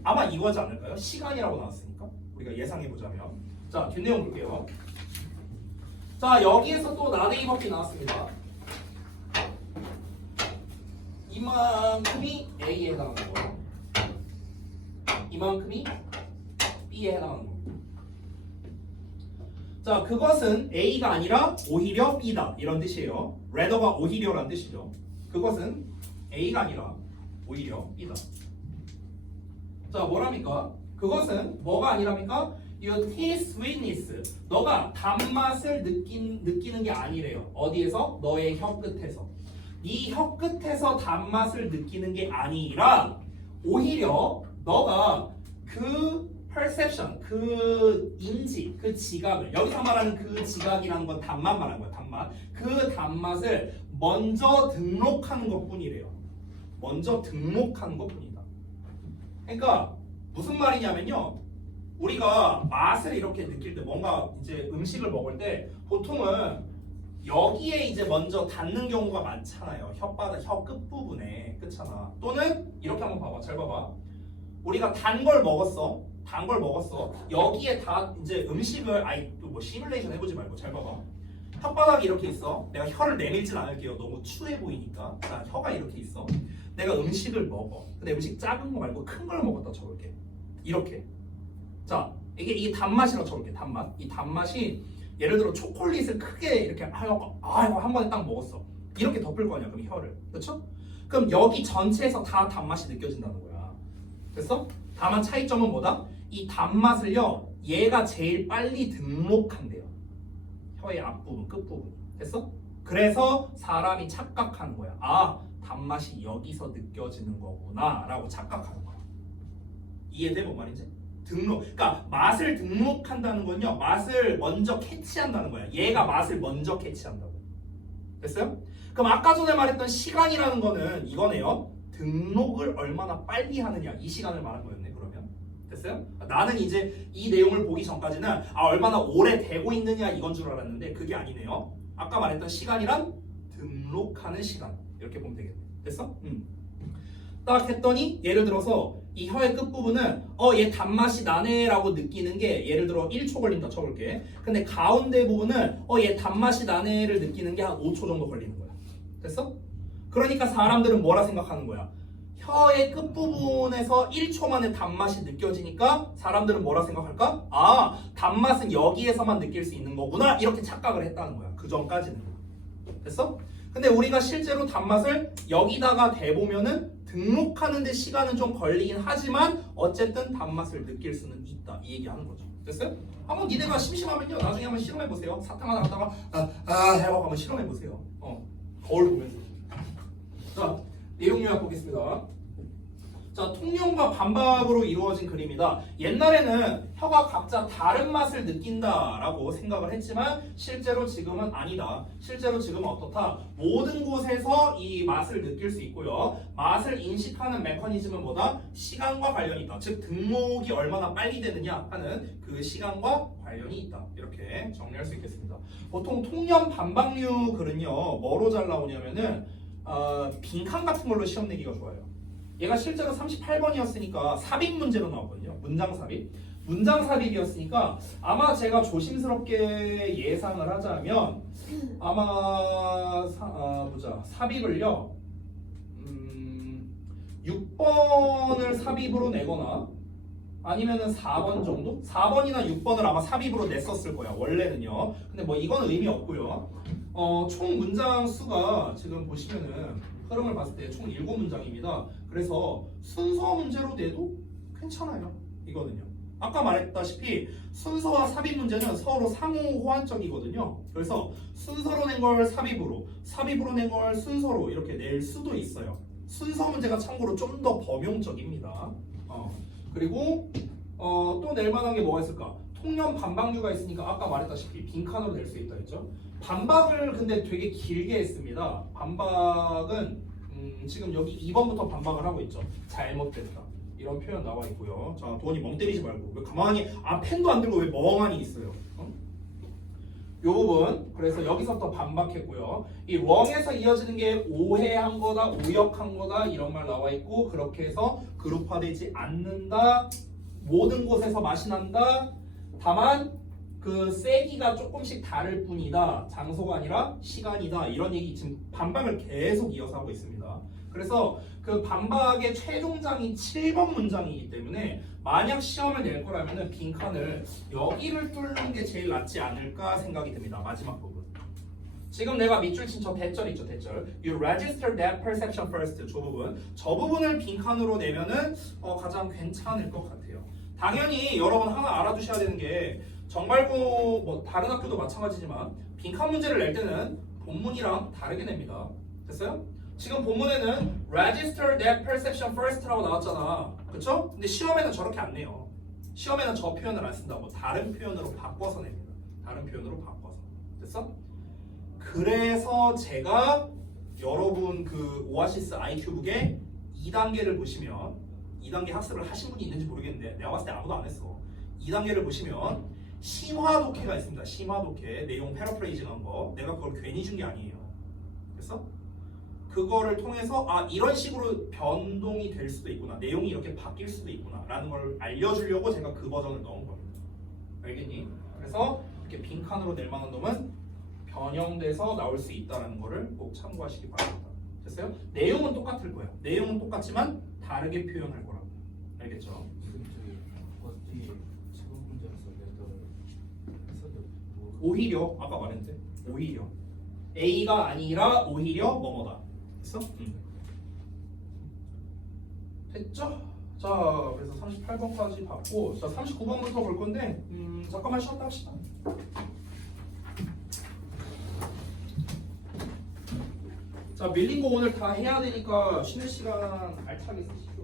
아마 이거지 않을까요? 시간이라고 나왔으니까 우리가 예상해보자면. 자, 뒷내용 볼게요. 자, 여기에서 또 나대기 법이 나왔습니다. 이만큼이 A에 해당하는 거, 이만큼이 B에 해당하는 거. 자, 그것은 A가 아니라 오히려 B다 이런 뜻이에요. rather가 오히려란 뜻이죠. 그것은 A가 아니라 오히려 B다. 자, 뭐랍니까? 그것은 뭐가 아니랍니까? Your taste sweetness. 너가 단맛을 느끼는 게 아니래요. 어디에서? 너의 혀 끝에서. 이 혀 끝에서 단맛을 느끼는 게 아니라 오히려 너가 그 perception, 그 인지, 그 지각을 여기서 말하는 그 지각이라는 건 단맛 말하는 거야. 단맛. 그 단맛을 먼저 등록하는 것뿐이래요. 먼저 등록하는 것뿐이다. 그러니까 무슨 말이냐면요. 우리가 맛을 이렇게 느낄 때 뭔가 이제 음식을 먹을 때 보통은 여기에 이제 먼저 닿는 경우가 많잖아요. 혓바닥, 혀 끝부분에. 그렇잖아. 또는 이렇게 한번 봐봐. 잘 봐봐. 우리가 단 걸 먹었어. 단 걸 먹었어. 여기에 다 이제 음식을 아이 또 뭐 시뮬레이션 해보지 말고 잘 봐봐. 혓바닥이 이렇게 있어. 내가 혀를 내밀진 않을게요. 너무 추해 보이니까. 자, 혀가 이렇게 있어. 내가 음식을 먹어. 근데 음식 작은 거 말고 큰 걸 먹었다 쳐볼게. 이렇게. 자, 이게 단맛이라고 쳐볼게. 단맛. 이 단맛이 예를 들어 초콜릿을 크게 이렇게 하고 한 번에 딱 먹었어. 이렇게 덮을 거 아니야. 그럼 혀를. 그렇죠? 그럼 여기 전체에서 다 단맛이 느껴진다는 거야. 됐어? 다만 차이점은 뭐다? 이 단맛을요. 얘가 제일 빨리 등록한대요. 혀의 앞부분, 끝부분. 됐어? 그래서 사람이 착각하는 거야. 아, 단맛이 여기서 느껴지는 거구나 라고 착각하는 거야. 이해돼? 뭔 말인지? 등록. 그러니까 맛을 등록한다는 건요. 맛을 먼저 캐치한다는 거야. 얘가 맛을 먼저 캐치한다고. 됐어요? 그럼 아까 전에 말했던 시간이라는 거는 이거네요. 등록을 얼마나 빨리 하느냐. 이 시간을 말한 거였네. 그러면. 됐어요? 나는 이제 이 내용을 보기 전까지는 얼마나 오래 되고 있느냐 이건 줄 알았는데 그게 아니네요. 아까 말했던 시간이란 등록하는 시간. 이렇게 보면 되겠네. 됐어? 딱 했더니 예를 들어서 이 혀의 끝부분은 얘 단맛이 나네 라고 느끼는 게 예를 들어 1초 걸린다 쳐볼게. 근데 가운데 부분은 얘 단맛이 나네를 느끼는 게 한 5초 정도 걸리는 거야. 됐어? 그러니까 사람들은 뭐라 생각하는 거야? 혀의 끝부분에서 1초 만에 단맛이 느껴지니까 사람들은 뭐라 생각할까? 아, 단맛은 여기에서만 느낄 수 있는 거구나 이렇게 착각을 했다는 거야. 그 전까지는. 됐어? 근데 우리가 실제로 단맛을 여기다가 대보면은 등록하는 데 시간은 좀 걸리긴 하지만 어쨌든 단맛을 느낄 수는 있다. 이 얘기하는 거죠. 됐어요? 한번 니네가 심심하면요. 나중에 한번 실험해보세요. 사탕 하나 갖다가 해갖고 한번 실험해보세요. 거울 보면서. 자, 내용 요약 보겠습니다. 자, 통념과 반박으로 이루어진 그림이다. 옛날에는 혀가 각자 다른 맛을 느낀다라고 생각을 했지만 실제로 지금은 아니다. 실제로 지금은 어떻다? 모든 곳에서 이 맛을 느낄 수 있고요. 맛을 인식하는 메커니즘은 뭐다? 시간과 관련이 있다. 즉 등록이 얼마나 빨리 되느냐 하는 그 시간과 관련이 있다. 이렇게 정리할 수 있겠습니다. 보통 통념 반박류 글은요. 뭐로 잘 나오냐면은 빈칸 같은 걸로 시험 내기가 좋아요. 얘가 실제로 38번이었으니까 삽입 문제로 나왔거든요. 문장 삽입. 문장 삽입이었으니까 아마 제가 조심스럽게 예상을 하자면 아마 삽입을요 6번을 삽입으로 내거나 아니면은 4번 정도? 4번이나 6번을 아마 삽입으로 냈었을 거야. 원래는요. 근데 뭐 이거는 의미 없고요. 총 문장 수가 지금 보시면은 흐름을 봤을 때 총 7문장입니다. 그래서 순서 문제로 내도 괜찮아요. 이거는요. 아까 말했다시피 순서와 삽입 문제는 서로 상호 호환적이거든요. 그래서 순서로 낸 걸 삽입으로, 삽입으로 낸 걸 순서로 이렇게 낼 수도 있어요. 순서 문제가 참고로 좀 더 범용적입니다. 그리고 또 낼 만한 게 뭐가 있을까? 통념 반박류가 있으니까 아까 말했다시피 빈칸으로 낼 수 있다 했죠. 반박을 근데 되게 길게 했습니다. 반박은 지금 여기 2번부터 반박을 하고 있죠. 잘못됐다. 이런 표현 나와 있고요. 자, 도원이 멍 때리지 말고 왜 가만히 펜도 안 들고 왜 멍하니 있어요? 요 부분 그래서 여기서부터 반박했고요. 이 wrong에서 이어지는 게 오해한 거다, 오역한 거다 이런 말 나와 있고 그렇게 해서 그룹화되지 않는다. 모든 곳에서 맛이 난다. 다만 그 세기가 조금씩 다를 뿐이다. 장소가 아니라 시간이다. 이런 얘기 지금 반박을 계속 이어서 하고 있습니다. 그래서 그 반박의 최종장이 7번 문장이기 때문에 만약 시험을 낼 거라면 빈칸을 여기를 뚫는 게 제일 낫지 않을까 생각이 듭니다. 마지막 부분. 지금 내가 밑줄 친 저 대절 있죠, 대절. You register that perception first. 저 부분을 빈칸으로 내면은 가장 괜찮을 것 같아요. 당연히 여러분 하나 알아두셔야 되는 게 정발고 뭐 다른 학교도 마찬가지지만 빈칸 문제를 낼 때는 본문이랑 다르게 냅니다. 됐어요? 지금 본문에는 register that perception first라고 나왔잖아. 그쵸? 근데 시험에는 저렇게 안 내요. 시험에는 저 표현을 안 쓴다고 다른 표현으로 바꿔서 냅니다. 다른 표현으로 바꿔서. 됐어? 그래서 제가 여러분 그 오아시스 IQ북에 2단계를 보시면 2단계 학습을 하신 분이 있는지 모르겠는데 내가 봤을 때 아무도 안 했어. 2단계를 보시면 심화 독해가 있습니다. 심화 독해 내용 패러프레이징한 거 내가 그걸 괜히 준 게 아니에요. 됐어? 그거를 통해서 아 이런 식으로 변동이 될 수도 있구나 내용이 이렇게 바뀔 수도 있구나 라는 걸 알려주려고 제가 그 버전을 넣은 겁니다. 알겠니? 그래서 이렇게 빈칸으로 낼 만한 놈은 변형돼서 나올 수 있다는 거를 꼭 참고하시기 바랍니다. 됐어요? 내용은 똑같을 거예요. 내용은 똑같지만 다르게 표현할 거라고. 알겠죠? 지금 저기 어디 시험 문제에서 내가 오히려 아까 말했는데 오히려 A가 아니라 오히려 뭐뭐다. 됐어? 됐죠? 자 그래서 38번까지 봤고 자 39번부터 볼 건데 잠깐만 쉬었다 합시다. 자 밀린 거 오늘 다 해야 되니까 쉬는 시간 알차게 쓰시죠.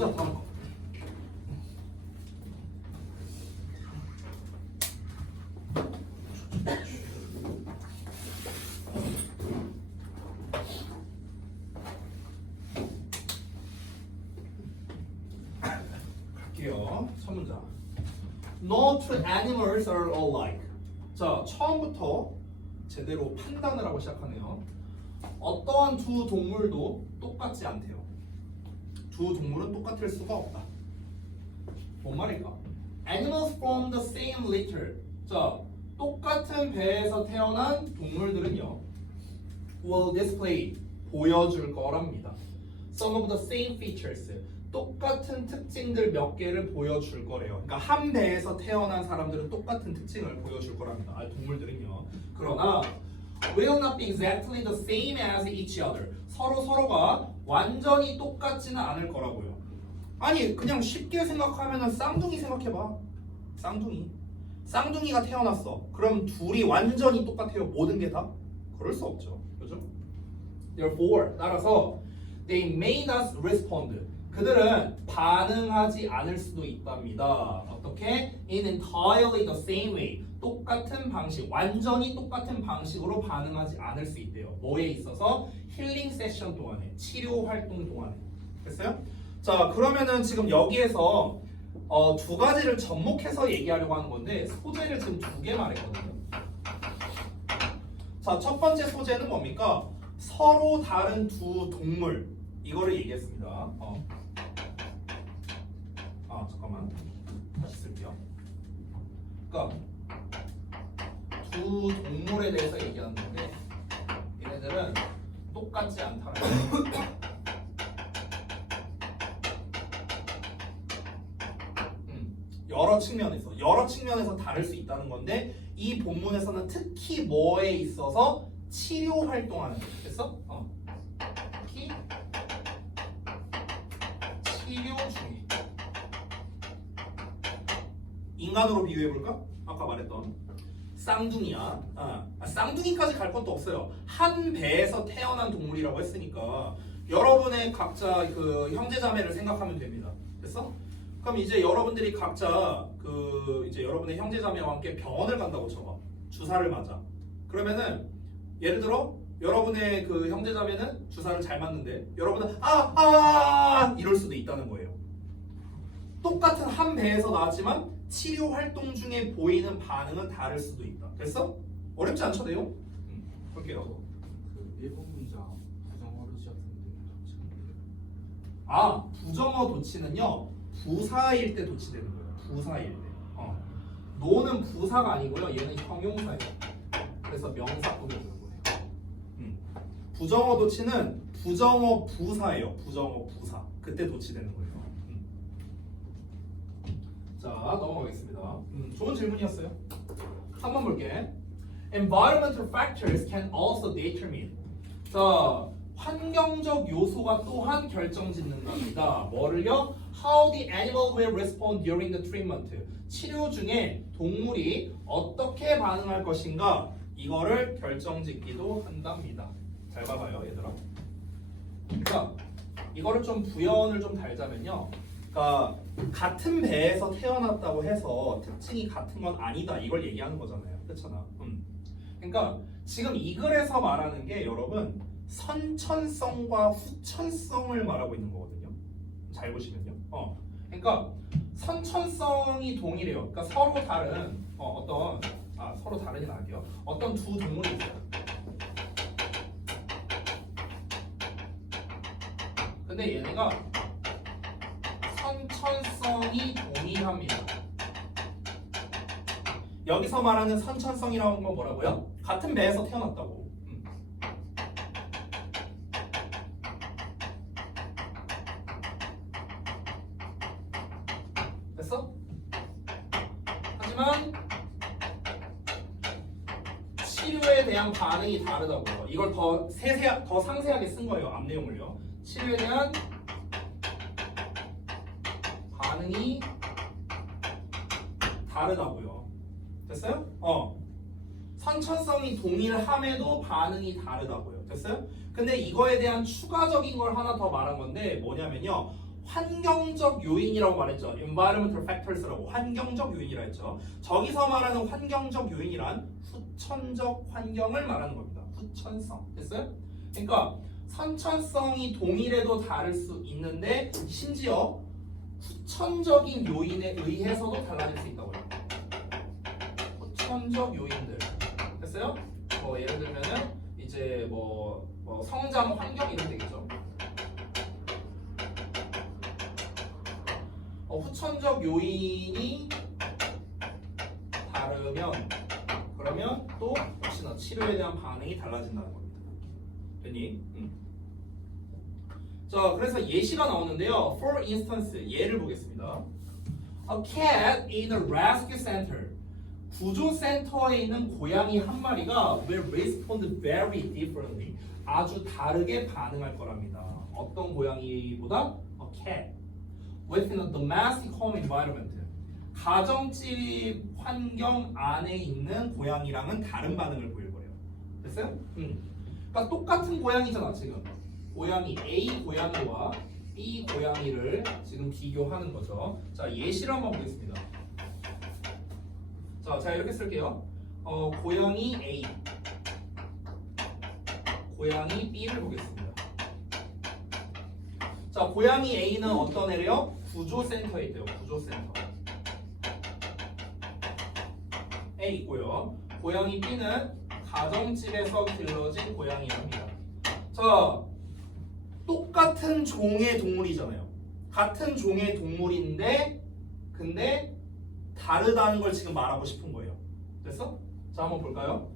보자 다음 거. 갈게요. 첫 문장. No two animals are alike. 자, 처음부터 제대로 판단을 하고 시작하네요. 어떠한 두 동물도 똑같지 않대요. 두 동물은 똑같을 수가 없다. 뭔 말일까? Animals from the same litter. 자, 똑같은 배에서 태어난 동물들은요, will display, 보여줄 거랍니다. Some of the same features. 똑같은 특징들 몇 개를 보여줄 거래요. 그러니까 한 배에서 태어난 사람들은 똑같은 특징을 보여줄 거랍니다. 동물들은요. 그러나 will not be exactly the same as each other. 서로가 완전히 똑같지는 않을 거라고요. 아니 그냥 쉽게 생각하면은 쌍둥이 생각해봐. 쌍둥이가 태어났어. 그럼 둘이 완전히 똑같아요. 모든 게 다? 그럴 수 없죠. 그죠? Therefore, 따라서 they may not respond. 그들은 반응하지 않을 수도 있답니다. 어떻게? In entirely the same way. 똑같은 방식, 완전히 똑같은 방식으로 반응하지 않을 수 있대요. 뭐에 있어서? 힐링 세션 동안에, 치료 활동 동안에. 됐어요? 자, 그러면은 지금 여기에서 두 가지를 접목해서 얘기하려고 하는 건데 소재를 지금 두 개 말했거든요. 자, 첫 번째 소재는 뭡니까? 서로 다른 두 동물. 이거를 얘기했습니다. 잠깐만. 다시 쓸게요. 그러니까 두 동물에 대해서 얘기하는 건데 얘네들은 똑같지 않다는 거예요. 여러 측면에서 다를 수 있다는 건데 이 본문에서는 특히 뭐에 있어서 치료 활동하는 거예요. 됐어? 특히 치료 중에 인간으로 비유해볼까? 아까 말했던 쌍둥이야. 쌍둥이까지 갈 것도 없어요. 한 배에서 태어난 동물이라고 했으니까 여러분의 각자 그 형제자매를 생각하면 됩니다. 됐어? 그럼 이제 여러분들이 각자 이제 여러분의 형제자매와 함께 병원을 간다고 쳐봐. 주사를 맞아. 그러면은 예를 들어 여러분의 그 형제자매는 주사를 잘 맞는데 여러분은 이럴 수도 있다는 거예요. 똑같은 한 배에서 나왔지만 치료 활동 중에 보이는 반응은 다를 수도 있다. 됐어? 어렵지 않죠, 내용? 볼게요. 그 일본 문장 부정어로 시작하는데 부정어 도치는요 부사일 때 도치되는 거예요. 부사일 때. 노는 부사가 아니고요. 얘는 형용사예요. 그래서 명사구를 되는 거예요. 부정어 도치는 부정어 부사예요. 부정어 부사. 그때 도치되는 거예요. 자, 넘어가겠습니다. 좋은 질문이었어요. 한번 볼게. Environmental factors can also determine. 자, 환경적 요소가 또한 결정짓는답니다. 뭐를요? How the animal will respond during the treatment. 치료 중에 동물이 어떻게 반응할 것인가 이거를 결정짓기도 한답니다. 잘 봐봐요, 얘들아. 그러니까 이거를 좀 부연을 좀 달자면요. 그러니까 같은 배에서 태어났다고 해서 특징이 같은 건 아니다 이걸 얘기하는 거잖아요. 그렇잖아. 그러니까 지금 이 글에서 말하는 게 여러분 선천성과 후천성을 말하고 있는 거거든요. 잘 보시면요. 그러니까 선천성이 동일해요. 그러니까 서로 다른 서로 다른이 아니에요. 어떤 두 동물이 있어요. 근데 얘네가 선천성이 동일합니다. 여기서 말하는 선천성이라는 건 뭐라고요? 같은 배에서 태어났다고. 됐어? 하지만 치료에 대한 반응이 다르다고요. 이걸 더 상세하게 쓴 거예요. 앞 내용을요. 치료에 대한 반응이 다르다고요. 됐어요? 선천성이 동일함에도 반응이 다르다고요. 됐어요? 근데 이거에 대한 추가적인 걸 하나 더 말한 건데 뭐냐면요. 환경적 요인이라고 말했죠. environmental factors라고 환경적 요인이라 했죠. 저기서 말하는 환경적 요인이란 후천적 환경을 말하는 겁니다. 후천성. 됐어요? 그러니까 선천성이 동일해도 다를 수 있는데 심지어 후천적인 요인에 의해서도 달라질 수 있다고요. 후천적 요인들. 됐어요? 뭐 예를 들면은 이제 뭐 성장 환경 이런 되겠죠. 후천적 요인이 다르면 그러면 또 역시나 치료에 대한 반응이 달라진다는 겁니다. 됐니? 자, 그래서 예시가 나오는데요. For instance, 예를 보겠습니다. A cat in a rescue center. 구조센터에 있는 고양이 한 마리가 will respond very differently. 아주 다르게 반응할 거랍니다. 어떤 고양이보다? A cat. Within a domestic home environment. 가정집 환경 안에 있는 고양이랑은 다른 반응을 보일 거예요. 됐어요? 그러니까 똑같은 고양이잖아 지금. 고양이 A 고양이와 B 고양이를 지금 비교하는 거죠. 자, 예시를 한번 보겠습니다. 자 이렇게 쓸게요. 고양이 A, 고양이 B를 보겠습니다. 자, 고양이 A는 어떤 애래요? 구조센터에 있대요. 구조센터. 에 있고요. 고양이 B는 가정집에서 길러진 고양이랍니다. 자, 똑같은 종의 동물이잖아요. 같은 종의 동물인데 근데 다르다는 걸 지금 말하고 싶은 거예요. 됐어? 자, 한번 볼까요?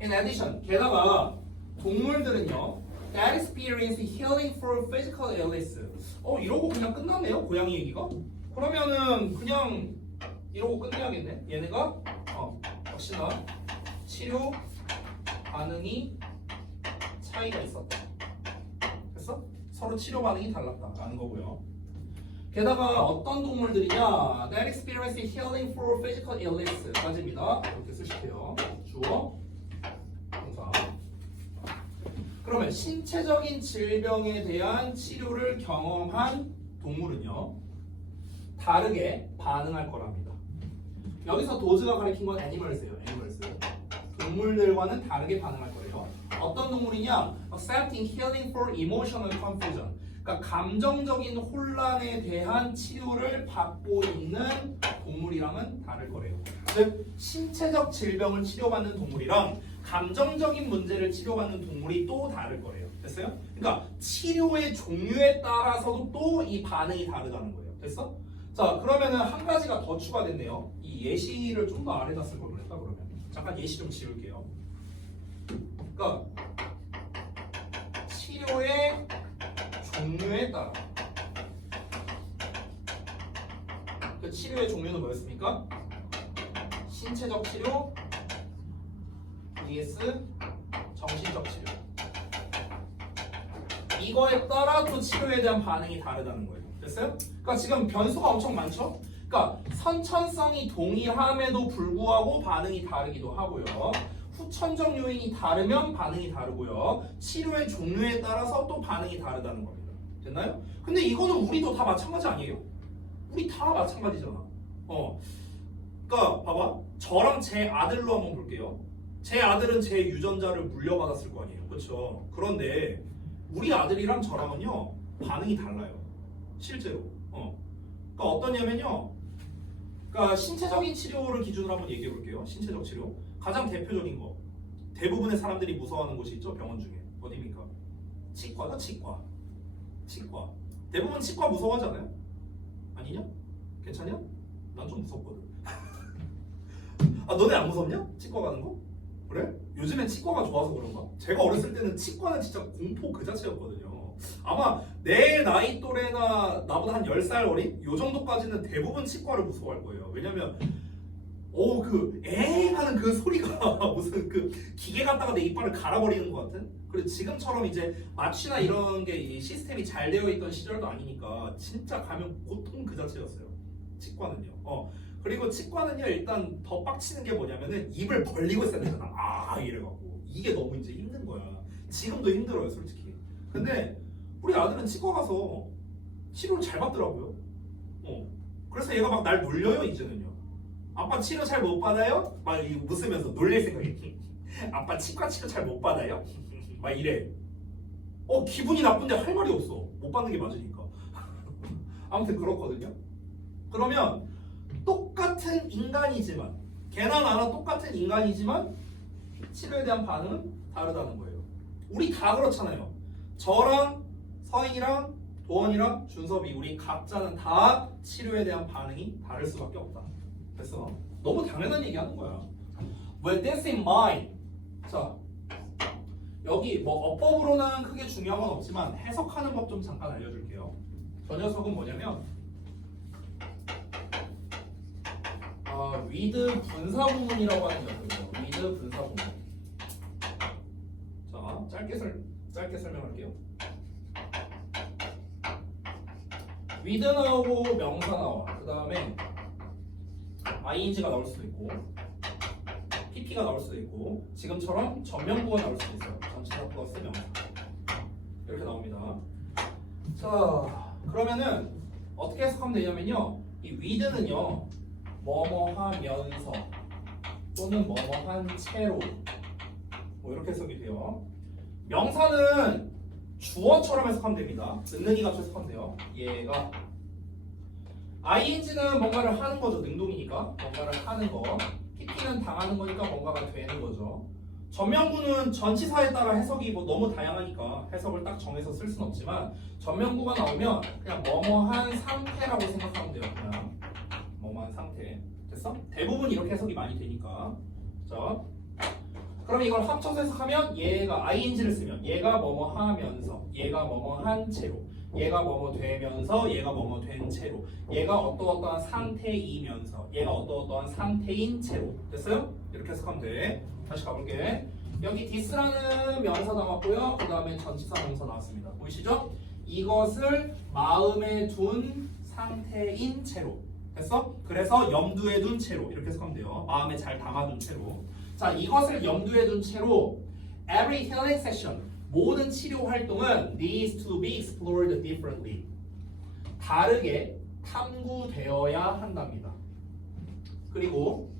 In addition, 게다가 동물들은요 that experience healing for physical illness. 이러고 그냥 끝났네요. 고양이 얘기가. 그러면은 그냥 이러고 끝내야겠네. 얘네가 역시나 치료 반응이 차이가 있었다. 됐어? 서로 치료 반응이 달랐다라는 거고요. 게다가 어떤 동물들이냐? That experience healing for physical illness까지입니다. 이렇게 쓰실게요. 주어, 동사. 그러면 신체적인 질병에 대한 치료를 경험한 동물은요 다르게 반응할 거랍니다. 여기서 도즈가 가리킨 건 애니멀스예요. 애니멀스. 동물들과는 다르게 반응할 거예요. 어떤 동물이냐? Accepting healing for emotional confusion. 그러니까 감정적인 혼란에 대한 치료를 받고 있는 동물이랑은 다를 거래요. 즉 신체적 질병을 치료받는 동물이랑 감정적인 문제를 치료받는 동물이 또 다를 거래요. 됐어요? 그러니까 치료의 종류에 따라서도 또 이 반응이 다르다는 거예요. 됐어? 자, 그러면은 한 가지가 더 추가됐네요. 이 예시를 좀 더 아래다 쓸 걸 그랬다 그러면. 잠깐 예시 좀 지울게요. 그러니까 치료의 종류에 따라. 그 치료의 종류는 뭐였습니까? 신체적 치료 vs 정신적 치료. 이거에 따라 또 치료에 대한 반응이 다르다는 거예요. 됐어요? 그러니까 지금 변수가 엄청 많죠? 그러니까 선천성이 동일함에도 불구하고 반응이 다르기도 하고요. 후천적 요인이 다르면 반응이 다르고요. 치료의 종류에 따라서 또 반응이 다르다는 겁니다. 됐나요? 근데 이거는 우리도 다 마찬가지 아니에요? 우리 다 마찬가지잖아. 그러니까 봐봐. 저랑 제 아들로 한번 볼게요. 제 아들은 제 유전자를 물려받았을 거 아니에요. 그렇죠? 그런데 우리 아들이랑 저랑은요 반응이 달라요. 실제로. 그러니까 어떠냐면요. 그러니까 신체적인 치료를 기준으로 한번 얘기해 볼게요. 신체적 치료. 가장 대표적인 거. 대부분의 사람들이 무서워하는 곳이 있죠. 병원 중에. 어디입니까? 치과다. 치과. 대부분 치과 무서워하잖아요. 아니냐? 괜찮냐? 난 좀 무섭거든. 너네 안 무섭냐? 치과 가는 거? 그래? 요즘엔 치과가 좋아서 그런가? 제가 어렸을 때는 치과는 진짜 공포 그 자체였거든요. 아마 내 나이 또래나 나보다 한 10살 어린? 요 정도까지는 대부분 치과를 무서워할 거예요. 왜냐면 그 에잉 하는 그 소리가 무슨 그 기계 갖다가 내 이빨을 갈아버리는 것 같은? 그리고 지금처럼 이제 마취나 이런 게 시스템이 잘 되어 있던 시절도 아니니까 진짜 가면 고통 그 자체였어요. 치과는요. 그리고 치과는요 일단 더 빡치는 게 뭐냐면은 입을 벌리고 있어야 되잖아. 이래갖고 이게 너무 이제 힘든 거야. 지금도 힘들어요 솔직히. 근데 우리 아들은 치과 가서 치료를 잘 받더라고요. 그래서 얘가 막 날 놀려요 이제는요. 아빠 치료 잘 못 받아요? 막 웃으면서 놀릴 생각이. 아빠 치과 치료 잘 못 받아요? 막 이래. 기분이 나쁜데 할 말이 없어. 못 받는 게 맞으니까. 아무튼 그렇거든요. 그러면 똑같은 인간이지만 걔나 나나 똑같은 인간이지만 치료에 대한 반응은 다르다는 거예요. 우리 다 그렇잖아요. 저랑 서인이랑 도원이랑 준섭이 우리 각자는 다 치료에 대한 반응이 다를 수밖에 없다. 그래서 너무 당연한 얘기하는 거야. With this in mind, 자 여기 뭐 어법으로는 크게 중요한 건 없지만 해석하는 법 좀 잠깐 알려줄게요. 저 녀석은 뭐냐면 with 분사구문이라고 하는 녀석이에요. with 분사구문. 자 짧게 설명할게요. with 나오고 명사 나와. 그 다음에 ing가 나올 수도 있고 pp가 나올 수도 있고 지금처럼 전면구가 나올 수도 있어요. 전치사 플러스 명사 이렇게 나옵니다. 자 그러면은 어떻게 해석하면 되냐면요, 이 with는요 뭐뭐 하면서 또는 뭐뭐 한 채로 뭐 이렇게 해석이 돼요. 명사는 주어처럼 해석하면 됩니다. 있는 이가 해석하면 돼요. 얘가 ing는 뭔가를 하는 거죠. 능동이니까 뭔가를 하는 거. pp는 당하는 거니까 뭔가가 되는 거죠. 전면구는 전치사에 따라 해석이 뭐 너무 다양하니까 해석을 딱 정해서 쓸 수는 없지만 전면구가 나오면 그냥 뭐뭐한 상태라고 생각하면 돼요. 그냥 뭐뭐한 상태. 됐어? 대부분 이렇게 해석이 많이 되니까. 자, 그럼 이걸 합쳐서 해석하면 얘가 ing를 쓰면 얘가 뭐뭐 하면서 얘가 뭐뭐 한 채로 얘가 뭐뭐 되면서 얘가 뭐뭐 된 채로 얘가 어떠어떠한 상태이면서 얘가 어떠어떠한 상태인 채로. 됐어요? 이렇게 해석하면 돼. 다시 가볼게. 여기 this라는 명사 나왔고요. 그 다음에 전치사 명사 나왔습니다. 보이시죠? 이것을 마음에 둔 상태인 채로. 됐어? 그래서 염두에 둔 채로 이렇게 해석하면 돼요. 마음에 잘 담아둔 채로. 자, 이것을 염두에 둔 채로 every healing session, 모든 치료 활동은 needs to be explored differently. 다르게 탐구되어야 한답니다. 그리고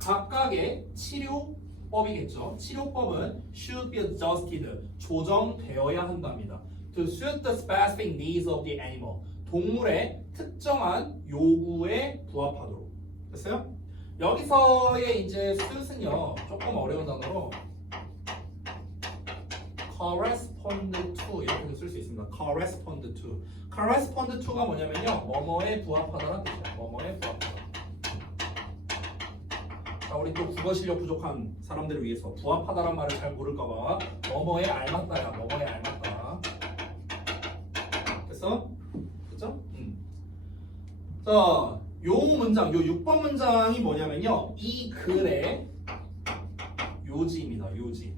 각각의 치료법이겠죠. 치료법은 should be adjusted, 조정되어야 한답니다. To suit the specific needs of the animal. 동물의 특정한 요구에 부합하도록. 됐어요? 여기서의 이제 suit은요 조금 어려운 단어로 correspond to 이렇게 쓸 수 있습니다. correspond to. correspond to가 뭐냐면요 뭐뭐에 부합하다라는 뜻이에요. 뭐뭐에 부합하다. 자, 우리 또 국어 실력 부족한 사람들을 위해서 부합하다란 말을 잘 모를까봐 뭐뭐에 알맞다야. 뭐뭐에 알맞다. 됐어? 됐죠? 자, 요 문장, 요 6번 문장이 뭐냐면요 이 글의 요지입니다. 요지.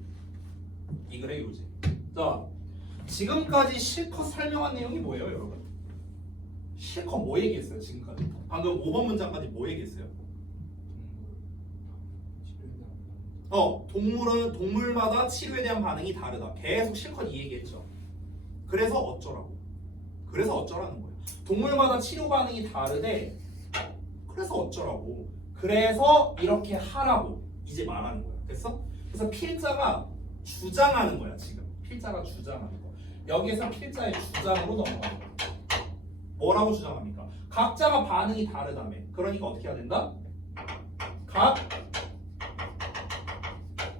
이 글의 요지. 자, 지금까지 실컷 설명한 내용이 뭐예요, 여러분? 실컷 뭐 얘기했어요, 지금까지? 방금 5번 문장까지 뭐 얘기했어요? 동물마다 치료에 대한 반응이 다르다. 계속 실컷 이 얘기했죠. 그래서 어쩌라고? 그래서 어쩌라는 거예요. 동물마다 치료 반응이 다르대. 그래서 어쩌라고? 그래서 이렇게 하라고 이제 말하는 거야. 됐어? 그래서 필자가 주장하는 거야 지금. 필자가 주장하는 거. 여기에서 필자의 주장으로 넘어가는 거야. 뭐라고 주장합니까? 각자가 반응이 다르다며. 그러니까 어떻게 해야 된다? 각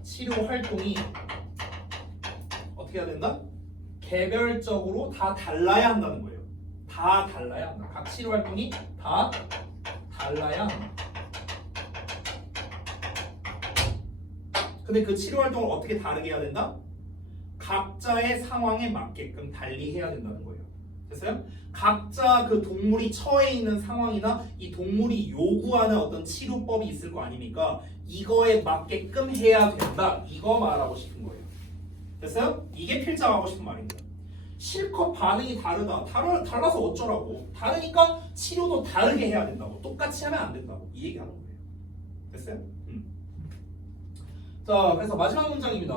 치료 활동이 어떻게 해야 된다? 개별적으로 다 달라야 한다는 거예요. 다 달라야 한다. 각 치료 활동이 다 달라야 한다. 근데 그 치료 활동을 어떻게 다르게 해야 된다? 각자의 상황에 맞게끔 달리 해야 된다는 거예요. 됐어요? 각자 그 동물이 처해 있는 상황이나 이 동물이 요구하는 어떤 치료법이 있을 거 아닙니까? 이거에 맞게끔 해야 된다. 이거 말하고 싶은 거예요. 됐어요? 이게 필자가 하고 싶은 말입니다. 실컷 반응이 다르다. 달라서 어쩌라고. 다르니까 치료도 다르게 해야 된다고. 똑같이 하면 안 된다고. 이 얘기하는 거예요. 됐어요? 자, 그래서 마지막 문장입니다.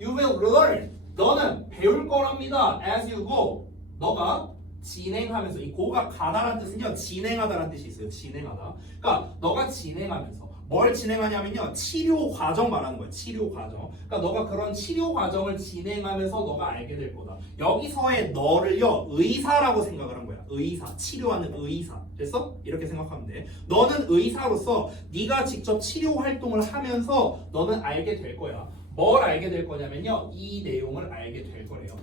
You will learn. 너는 배울 거랍니다. As you go. 너가 진행하면서 이 고가 가다라는 뜻은요 진행하다라는 뜻이 있어요. 진행하다. 그러니까 너가 진행하면서 뭘 진행하냐면요 치료 과정 말하는 거예요. 치료 과정. 그러니까 너가 그런 치료 과정을 진행하면서 너가 알게 될 거다. 여기서의 너를요 의사라고 생각을 한 거야. 의사. 치료하는 의사. 됐어? 이렇게 생각하면 돼. 너는 의사로서 네가 직접 치료 활동을 하면서 너는 알게 될 거야. 뭘 알게 될 거냐면요 이 내용을 알게 될 거래요.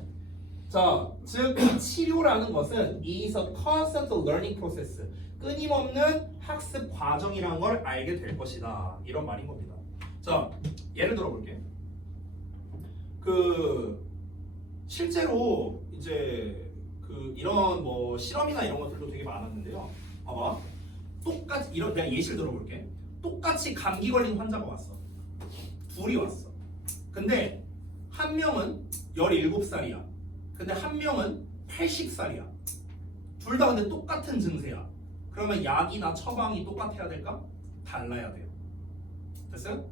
자, 즉 치료라는 것은 is a constant learning process. 끊임없는 학습 과정이라는 걸 알게 될 것이다. 이런 말인 겁니다. 자, 예를 들어 볼게. 실제로 이제 이런 뭐 실험이나 이런 것들도 되게 많았는데요. 봐봐. 똑같이 내가 예시를 들어볼게. 똑같이 감기 걸린 환자가 왔어. 둘이 왔어. 근데 한 명은 17살이야. 근데 한 명은 80살이야. 둘 다 근데 똑같은 증세야. 그러면 약이나 처방이 똑같아야 될까? 달라야 돼요. 됐어요?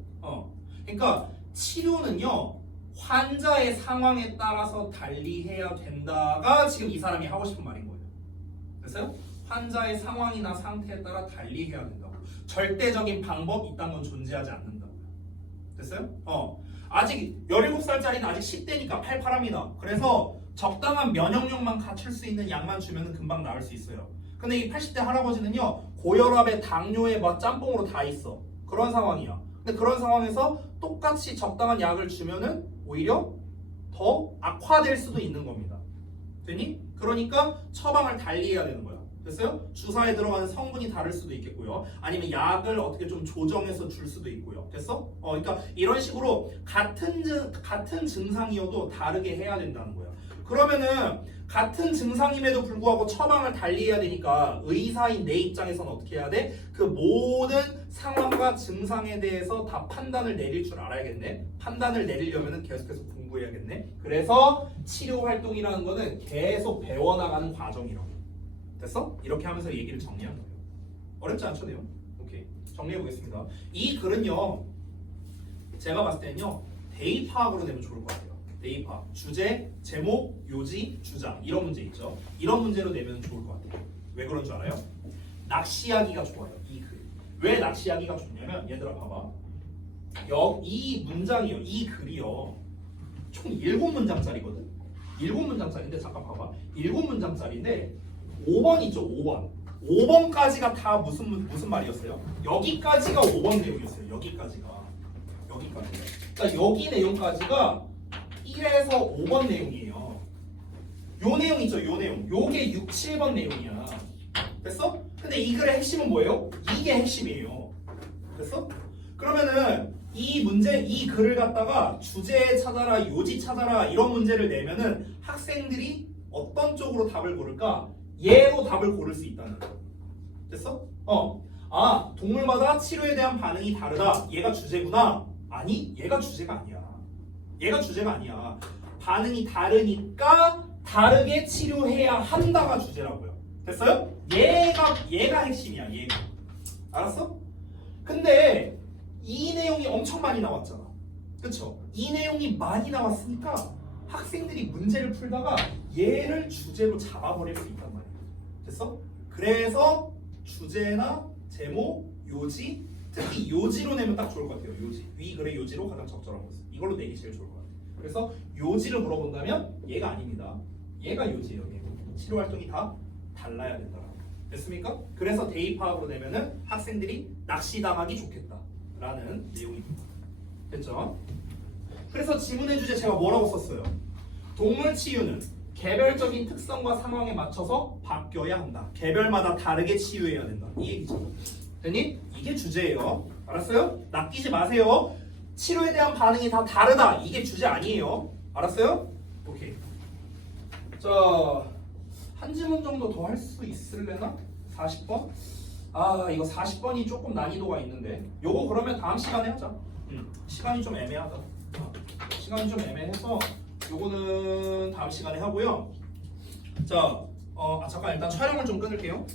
그러니까 치료는요 환자의 상황에 따라서 달리해야 된다가 지금 이 사람이 하고 싶은 말인 거예요. 됐어요? 환자의 상황이나 상태에 따라 달리해야 된다고. 절대적인 방법 이딴 건 존재하지 않는다고. 됐어요? 아직 17살짜리는 아직 10대니까 팔팔합니다. 그래서 적당한 면역력만 갖출 수 있는 약만 주면 금방 나을 수 있어요. 근데 이 80대 할아버지는요 고혈압에 당뇨에 막 짬뽕으로 다 있어. 그런 상황이야. 근데 그런 상황에서 똑같이 적당한 약을 주면은 오히려 더 악화될 수도 있는 겁니다. 되니? 그러니까 처방을 달리해야 되는 거야. 됐어요? 주사에 들어가는 성분이 다를 수도 있겠고요. 아니면 약을 어떻게 좀 조정해서 줄 수도 있고요. 됐어? 그러니까 이런 식으로 같은 증상이어도 다르게 해야 된다는 거야. 그러면은 같은 증상임에도 불구하고 처방을 달리해야 되니까 의사인 내 입장에서는 어떻게 해야 돼? 그 모든 상황과 증상에 대해서 다 판단을 내릴 줄 알아야겠네. 판단을 내리려면은 계속해서 공부해야겠네. 그래서 치료 활동이라는 거는 계속 배워나가는 과정이라고. 됐어? 이렇게 하면서 얘기를 정리한 거예요. 어렵지 않죠, 내용? 오케이. 정리해 보겠습니다. 이 글은요, 제가 봤을 때는요, 대입 파악으로 내면 좋을 것 같아요. 대입 파악. 주제, 제목, 요지, 주장. 이런 문제 있죠. 이런 문제로 내면 좋을 것 같아요. 왜 그런 줄 알아요? 낚시하기가 좋아요. 이 글. 왜 낚시하기가 좋냐면, 얘들아 봐봐. 이 문장이요, 이 글이요, 총 7문장짜리거든. 7문장짜리인데 잠깐 봐봐. 7문장짜리인데 5번 있죠, 5번. 5번까지가 다 무슨 말이었어요? 여기까지가 5번 내용이었어요. 여기까지가. 그러니까 여기 내용까지가 1에서 5번 내용이에요. 요 내용 있죠, 요 내용. 요게 6, 7번 내용이야. 됐어? 근데 이 글의 핵심은 뭐예요? 이게 핵심이에요. 됐어? 그러면은 이 글을 갖다가 주제 찾아라, 요지 찾아라 이런 문제를 내면은 학생들이 어떤 쪽으로 답을 고를까? 얘로 답을 고를 수 있다는 거. 됐어? 동물마다 치료에 대한 반응이 다르다. 얘가 주제구나. 아니, 얘가 주제가 아니야. 반응이 다르니까 다르게 치료해야 한다가 주제라고요. 됐어요? 얘가 핵심이야. 얘가. 알았어? 근데 이 내용이 엄청 많이 나왔잖아. 그쵸? 이 내용이 많이 나왔으니까 학생들이 문제를 풀다가 얘를 주제로 잡아버릴 수 있단 말이야. 됐어? 그래서 주제나 제목, 요지, 특히 요지로 내면 딱 좋을 것 같아요. 요지. 위 글의 요지로 가장 적절한 것은. 이걸로 내기 제일 좋을 것 같아요. 그래서 요지를 물어본다면 얘가 아닙니다. 얘가 요지예요. 얘가. 치료 활동이 다 달라야 된다. 됐습니까? 그래서 대입파악으로 내면은 학생들이 낚시당하기 좋겠다라는 내용입니다. 됐죠? 그래서 지문의 주제 제가 뭐라고 썼어요? 동물 치유는 개별적인 특성과 상황에 맞춰서 바뀌어야 한다. 개별마다 다르게 치유해야 된다. 이 얘기죠. 됐니? 이게 주제예요. 알았어요? 낚이지 마세요. 치료에 대한 반응이 다 다르다. 이게 주제 아니에요. 알았어요? 오케이. 자, 한 지문 정도 더 할 수 있을래나? 40번? 이거 40번이 조금 난이도가 있는데 요거 그러면 다음 시간에 하자. 시간이 좀 애매하다. 시간이 좀 애매해서 요거는 다음 시간에 하고요. 자, 잠깐 일단 촬영을 좀 끊을게요.